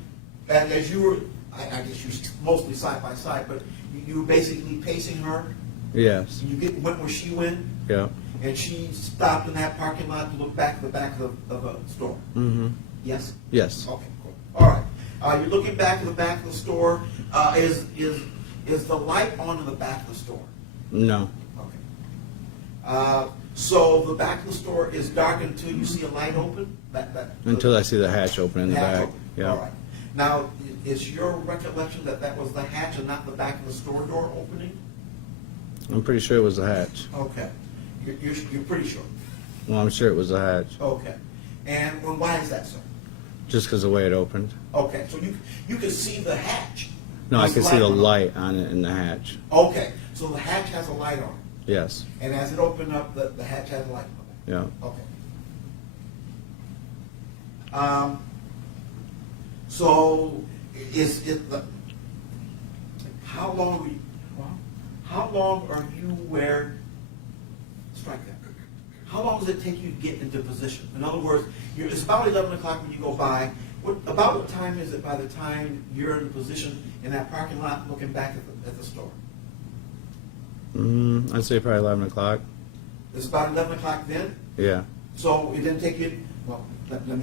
as you were, I guess you were mostly side by side, but you were basically pacing her. Yes. You went where she went, Yeah. and she stopped in that parking lot to look back at the back of a store. Mm-hmm. Yes? Yes. Okay, cool. All right. You're looking back at the back of the store. Is the light on in the back of the store? No. Okay. So the back of the store is dark until you see a light open? Until I see the hatch open in the back. Open. Yeah. All right. Now, is your recollection that was the hatch and not the back of the store door opening? I'm pretty sure it was the hatch. Okay. You're pretty sure? Well, I'm sure it was the hatch. Okay. And why is that, sir? Just because of the way it opened. Okay, so you can see the hatch. No, I Does could see the on it? light on it in the hatch. Okay, so the hatch has a light on it. Yes. And as it opened up, the hatch has a light on it. Yeah. Okay. So is it how long are you where? Strike that. How long does it take you to get into position? In other words, it's about 11 o'clock when you go by. About what time is it by the time you're in position in that parking lot looking back at the store? I'd say probably 11 o'clock. It's about 11 o'clock then? Yeah. So it didn't take you, well, let me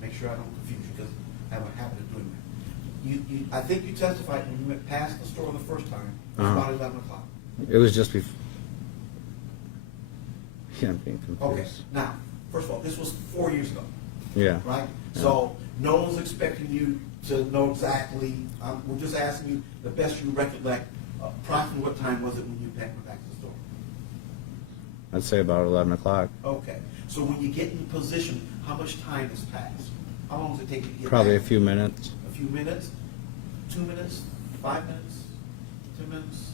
make sure I don't confuse you because I have a habit of doing that. I think you testified when you went past the store the first time, it was about 11 o'clock. It was just before. Yeah, I'm being confused. Okay, now, first of all, this was 4 years ago, Yeah. right? Yeah. So no one's expecting you to know exactly, we're just asking you the best you recollect, approximately what time was it when you went back to the store? I'd say about 11 o'clock. Okay, so when you get in position, how much time has passed? How long does it take you to get Probably a back? few minutes. A few minutes? 2 minutes? 5 minutes? 2 minutes?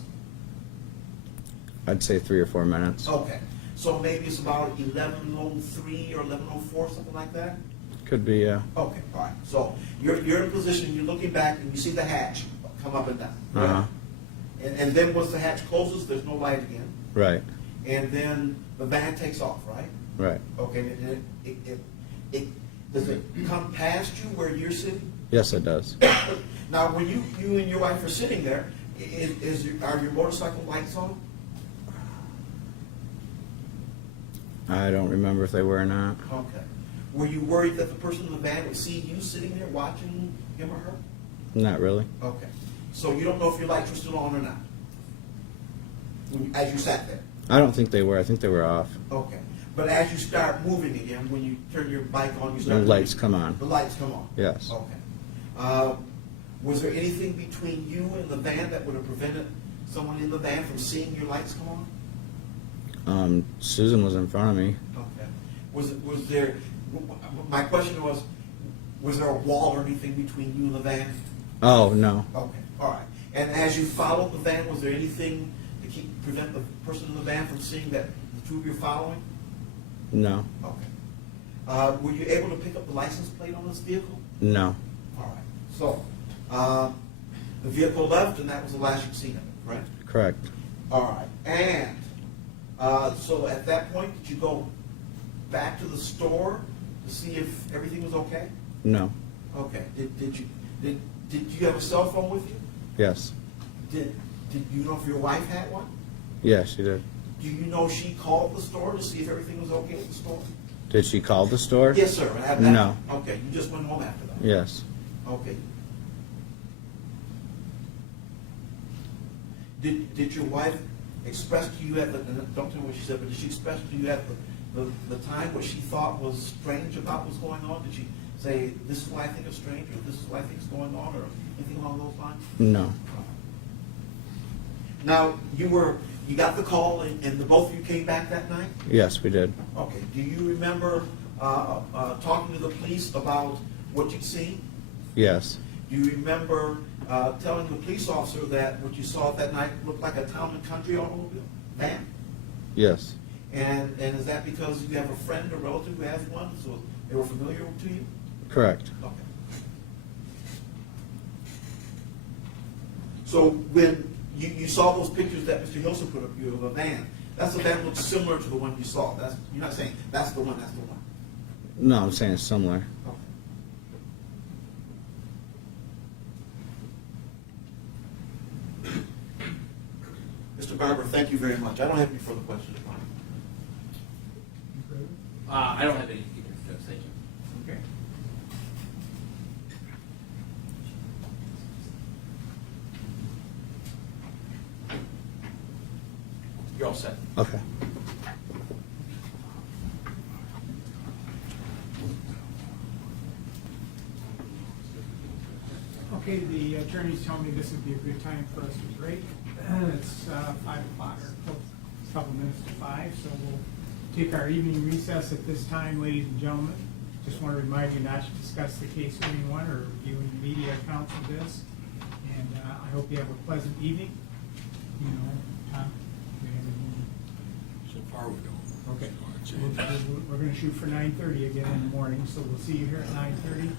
I'd say 3 or 4 minutes. Okay, so maybe it's about 11:03 or 11:04, something like that? Could be, yeah. Okay, all right. So you're in a position, you're looking back, and you see the hatch come up and down. right? Uh-huh. And then once the hatch closes, there's no light again. Right. And then the van takes off, right? Right. Okay, and does it come past you where you're sitting? Yes, it does. Now, when you and your wife are sitting there, are your motorcycle lights on? I don't remember if they were or not. Okay. Were you worried that the person in the van would see you sitting there watching him or her? Not really. Okay. So you don't know if your lights were still on or not? As you sat there? I don't think they were. I think they were off. Okay. But as you start moving again, when you turn your bike on, you The start... lights come on. The lights come on? Yes. Okay. Was there anything between you and the van that would have prevented someone in the van from seeing your lights come on? Susan was in front of me. Okay. Was there... My question was there a wall or anything between you and the van? Oh, no. Okay, all right. And as you followed the van, was there anything to prevent the person in the van from seeing that the two of you are following? No. Okay. Were you able to pick up the license plate on this vehicle? No, All right. So, the vehicle left, and that was the last you've seen of it, correct? correct. All right. And so at that point, did you go back to the store to see if everything was okay? No, Okay. Did you have a cell phone with you? yes, Did you know if your wife had one? yes, she did. Do you know she called the store to see if everything was okay at the store? Did she call the store? Yes, sir. No. Okay. You just went home after that. Yes, Okay. Did your wife express to you at the, and don't tell me what she said, but did she express to you at the time what she thought was strange about what's going on? Did she say, this is why I think it's strange, or this is why I think it's going on, or anything along those lines? no, Now, you got the call, and the both of you came back that night? yes, we did. Okay. Do you remember talking to the police about what you'd seen? Yes, Do you remember telling the police officer that what you saw that night looked like a town and country automobile van? yes, And is that because you have a friend or relative who has one, so they were familiar to you? correct. Okay. So when you saw those pictures that Mr. Hilson put up, you of a van, that's a van that looks similar to the one you saw. You're not saying that's the one, that's the one. No, I'm saying it's similar. Okay. Mr. Barber, thank you very much. I don't have any further questions. I don't have any speakers, Judge, thank you. Okay. You're all set. Okay. Okay, the attorneys tell me this would be a good time for us to break. It's 5 o'clock, or a couple minutes to 5, so we'll take our evening recess at this time, ladies and gentlemen. Just want to remind you not to discuss the case with anyone or view any media accounts of this. And I hope you have a pleasant evening. You know, Tom, do you have anything? So far, we don't. Okay. It's gonna change. We're going to shoot for 9:30 again in the morning, so we'll see you here at 9:30.